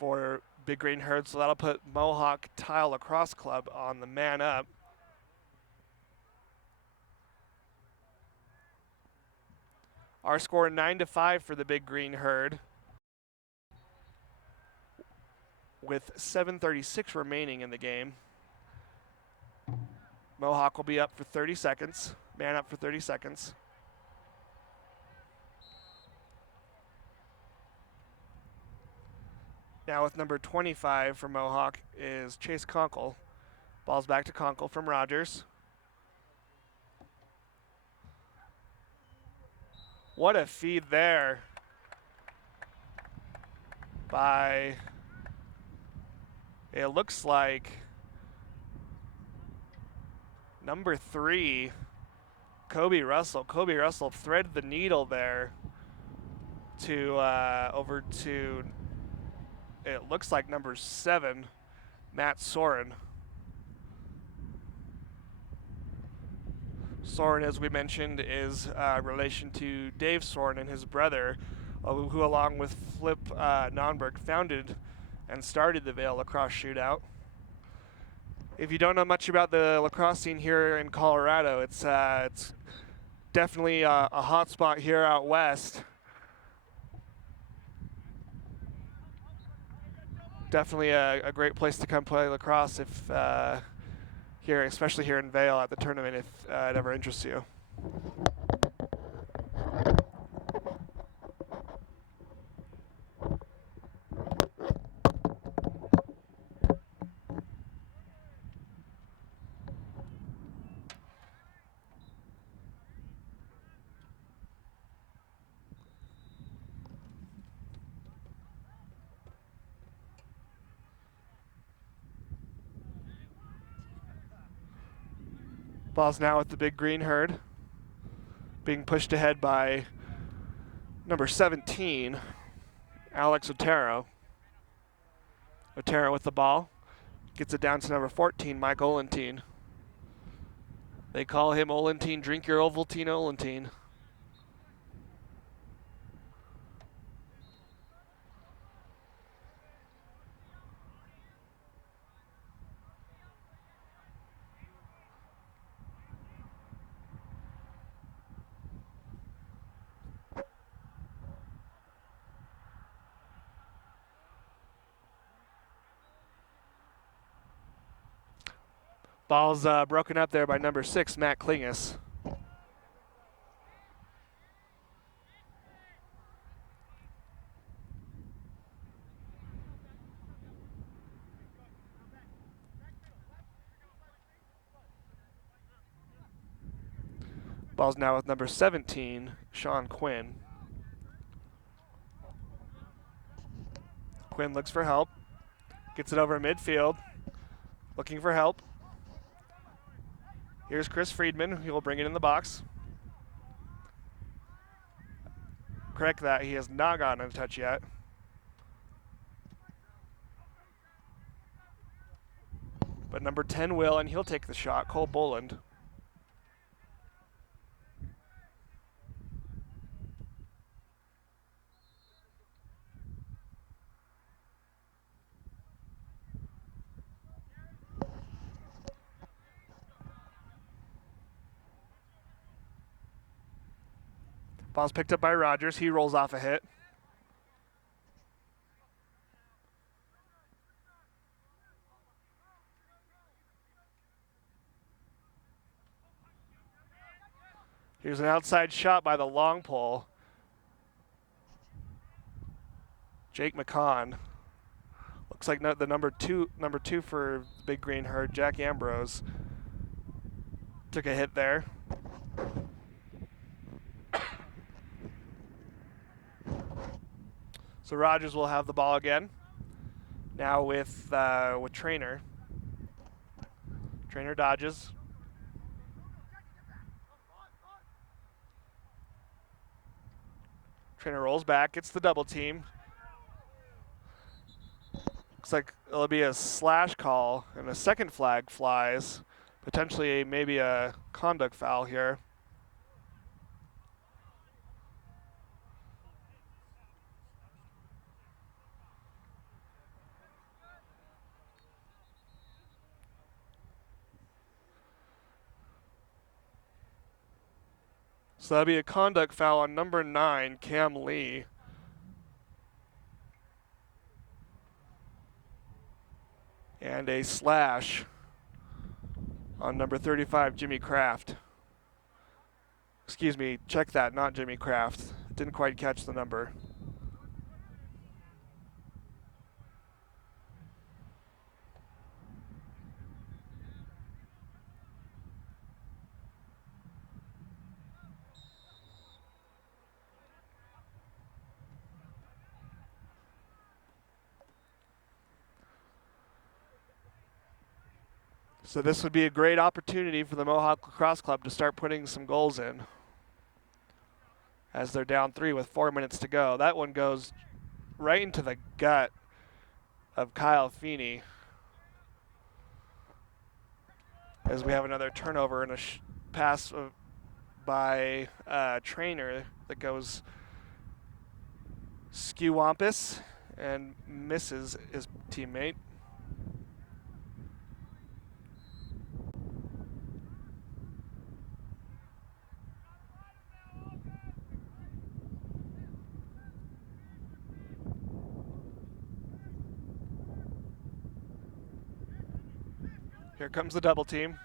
for Big Green Herd, so that'll put Mohawk Tile Lacrosse Club on the man up. Our score 9-5 for the Big Green Herd, with 7:36 remaining in the game. Mohawk will be up for 30 seconds, man up for 30 seconds. Now with number 25 for Mohawk is Chase Conkle. Ball's back to Conkle from Rogers. What a feed there by, it looks like number 3, Kobe Russell. Kobe Russell threaded the needle there to over to, it looks like number 7, Matt Soren. Soren, as we mentioned, is relation to Dave Soren and his brother, who along with Flip Nonberg founded and started the Vail Lacrosse Shootout. If you don't know much about the lacrosse scene here in Colorado, it's definitely a hot spot here out west. Definitely a great place to come play lacrosse if here, especially here in Vail at the tournament, if it ever interests you. Ball's now with the Big Green Herd, being pushed ahead by number 17, Alex Otero. Otero with the ball, gets it down to number 14, Mike Olentine. They call him Olentine, drink your Ovaltine Olentine. Ball's broken up there by number 6, Matt Klingus. Ball's now with number 17, Sean Quinn. Quinn looks for help. Gets it over midfield. Looking for help. Here's Chris Friedman. He will bring it in the box. Correct that. He has not gotten a touch yet. But number 10 will, and he'll take the shot. Cole Boland. Ball's picked up by Rogers. He rolls off a hit. Here's an outside shot by the long pole. Jake McCon. Looks like the number two for Big Green Herd, Jack Ambrose, took a hit there. So Rogers will have the ball again. Now with Trainer. Trainer dodges. Trainer rolls back, gets the double team. Looks like it'll be a slash call, and a second flag flies. Potentially maybe a conduct foul here. So that'll be a conduct foul on number 9, Cam Lee. And a slash on number 35, Jimmy Kraft. Excuse me, check that, not Jimmy Kraft. Didn't quite catch the number. So this would be a great opportunity for the Mohawk Lacrosse Club to start putting some goals in as they're down 3 with 4 minutes to go. That one goes right into the gut of Kyle Feeney as we have another turnover and a pass by Trainer that goes skew-wampus and misses his teammate. Here comes the double team.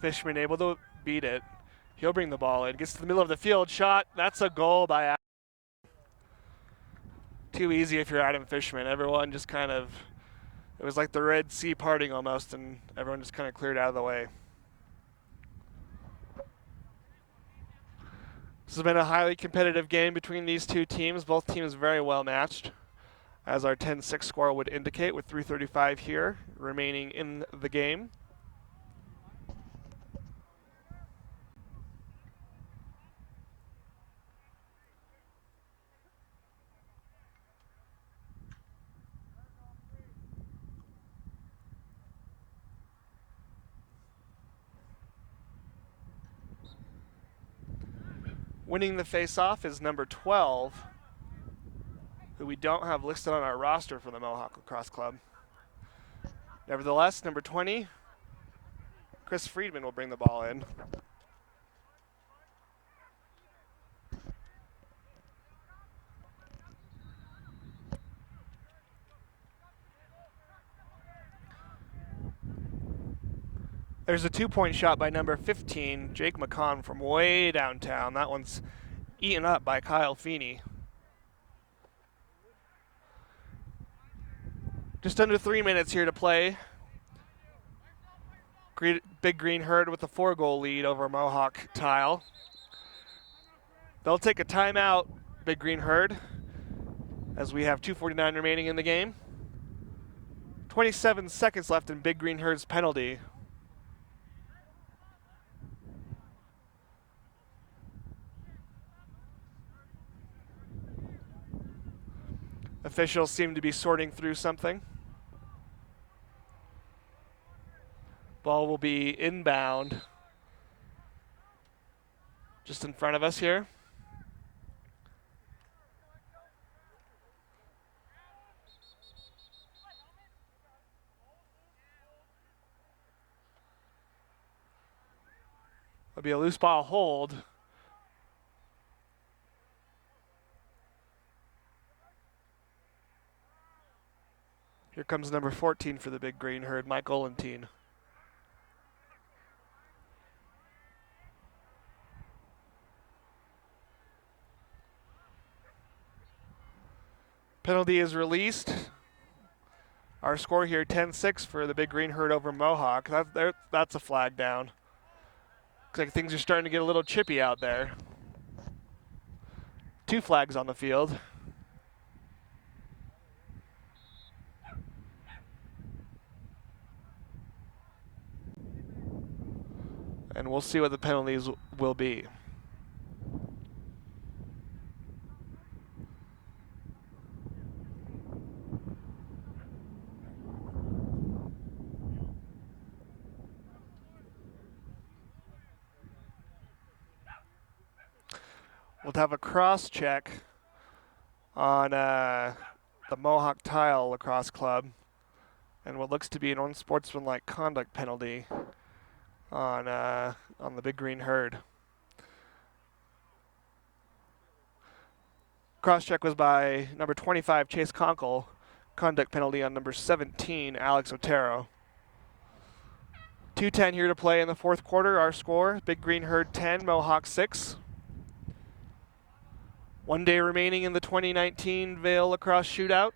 Fishman able to beat it. He'll bring the ball in. Gets to the middle of the field. Shot. That's a goal by Adam. Too easy if you're Adam Fishman. Everyone just kind of, it was like the Red Sea parting almost, and everyone just kind of cleared out of the way. This has been a highly competitive game between these two teams. Both teams very well matched, as our 10-6 score would indicate, with 3:35 here remaining in the game. Winning the face-off is number 12, who we don't have listed on our roster for the Mohawk Lacrosse Club. Nevertheless, number 20, Chris Friedman will bring the ball in. There's a 2-point shot by number 15, Jake McCon from way downtown. That one's eaten up by Kyle Feeney. Just under 3 minutes here to play. Big Green Herd with a 4-goal lead over Mohawk Tile. They'll take a timeout, Big Green Herd, as we have 2:49 remaining in the game. 27 seconds left in Big Green Herd's penalty. Officials seem to be sorting through something. Ball will be inbound just in front of us here. It'll be a loose ball hold. Here comes number 14 for the Big Green Herd, Mike Olentine. Penalty is released. Our score here, 10-6 for the Big Green Herd over Mohawk. That's a flag down. Looks like things are starting to get a little chippy out there. 2 flags on the field. And we'll see what the penalties will be. We'll have a cross check on the Mohawk Tile Lacrosse Club and what looks to be an unsportsmanlike conduct penalty on the Big Green Herd. Cross check was by number 25, Chase Conkle. Conduct penalty on number 17, Alex Otero. 2:10 here to play in the 4th quarter. Our score, Big Green Herd 10, Mohawk 6. 1 day remaining in the 2019 Vail Lacrosse Shootout.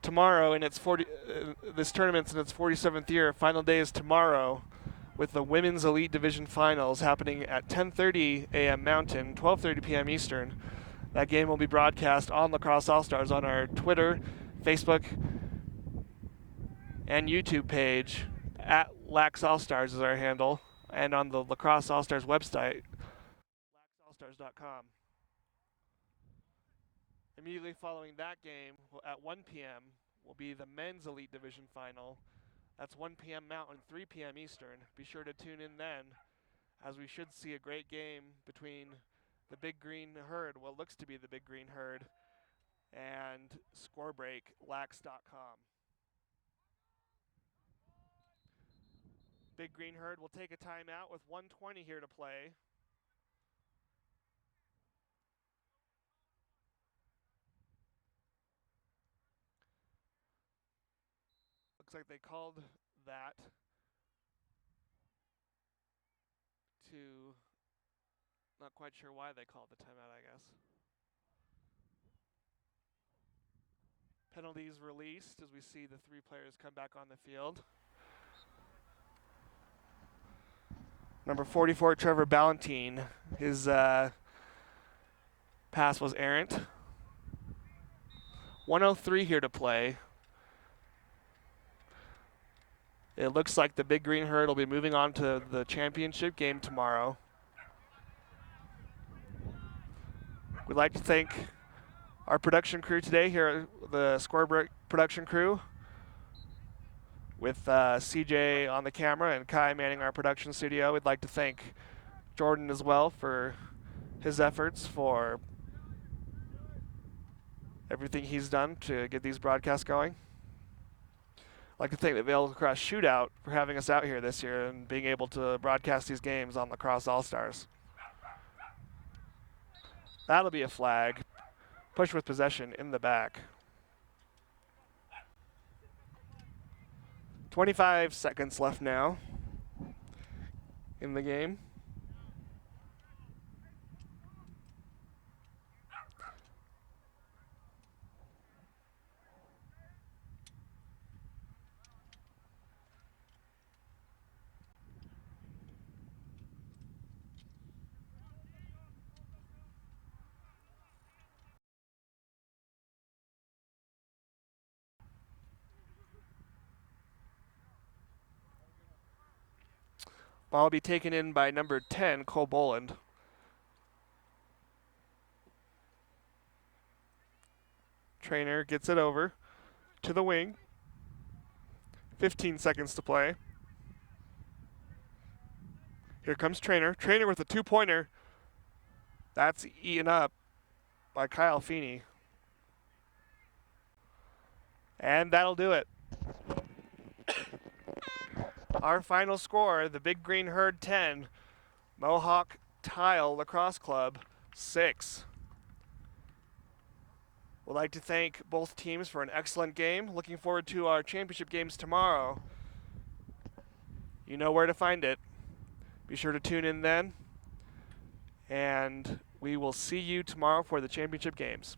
Tomorrow, in its this tournament's in its 47th year. Final day is tomorrow, with the Women's Elite Division Finals happening at 10:30 a.m. Mountain, 12:30 p.m. Eastern. That game will be broadcast on LaxAllStars on our Twitter, Facebook, and YouTube page. At LaxAllStars is our handle, and on the Lacrosse All-Stars website, LaxAllStars.com. Immediately following that game, at 1 p.m., will be the Men's Elite Division Final. That's 1 p.m. Mountain, 3 p.m. Eastern. Be sure to tune in then, as we should see a great game between the Big Green Herd, what looks to be the Big Green Herd, and Scorebreak, Lax.com. Big Green Herd will take a timeout with 1:20 here to play. Looks like they called that to, not quite sure why they called the timeout, I guess. Penalties released as we see the 3 players come back on the field. Number 44, Trevor Ballantine, his pass was errant. 1:03 here to play. It looks like the Big Green Herd will be moving on to the championship game tomorrow. We'd like to thank our production crew today here, the Scorebreak production crew, with CJ on the camera and Kai manning our production studio. We'd like to thank Jordan as well for his efforts, for everything he's done to get these broadcasts going. I'd like to thank the Vail Lacrosse Shootout for having us out here this year and being able to broadcast these games on Lacrosse All-Stars. That'll be a flag. Push with possession in the back. 25 seconds left now. in the game. Ball will be taken in by number 10, Cole Boland. Trainer gets it over to the wing. 15 seconds to play. Here comes Trainer. Trainer with a two-pointer. That's eaten up by Kyle Feeney. And that'll do it. Our final score, the Big Green Herd 10, Mohawk Tile Lacrosse Club 6. We'd like to thank both teams for an excellent game. Looking forward to our championship games tomorrow. You know where to find it. Be sure to tune in then. And we will see you tomorrow for the championship games.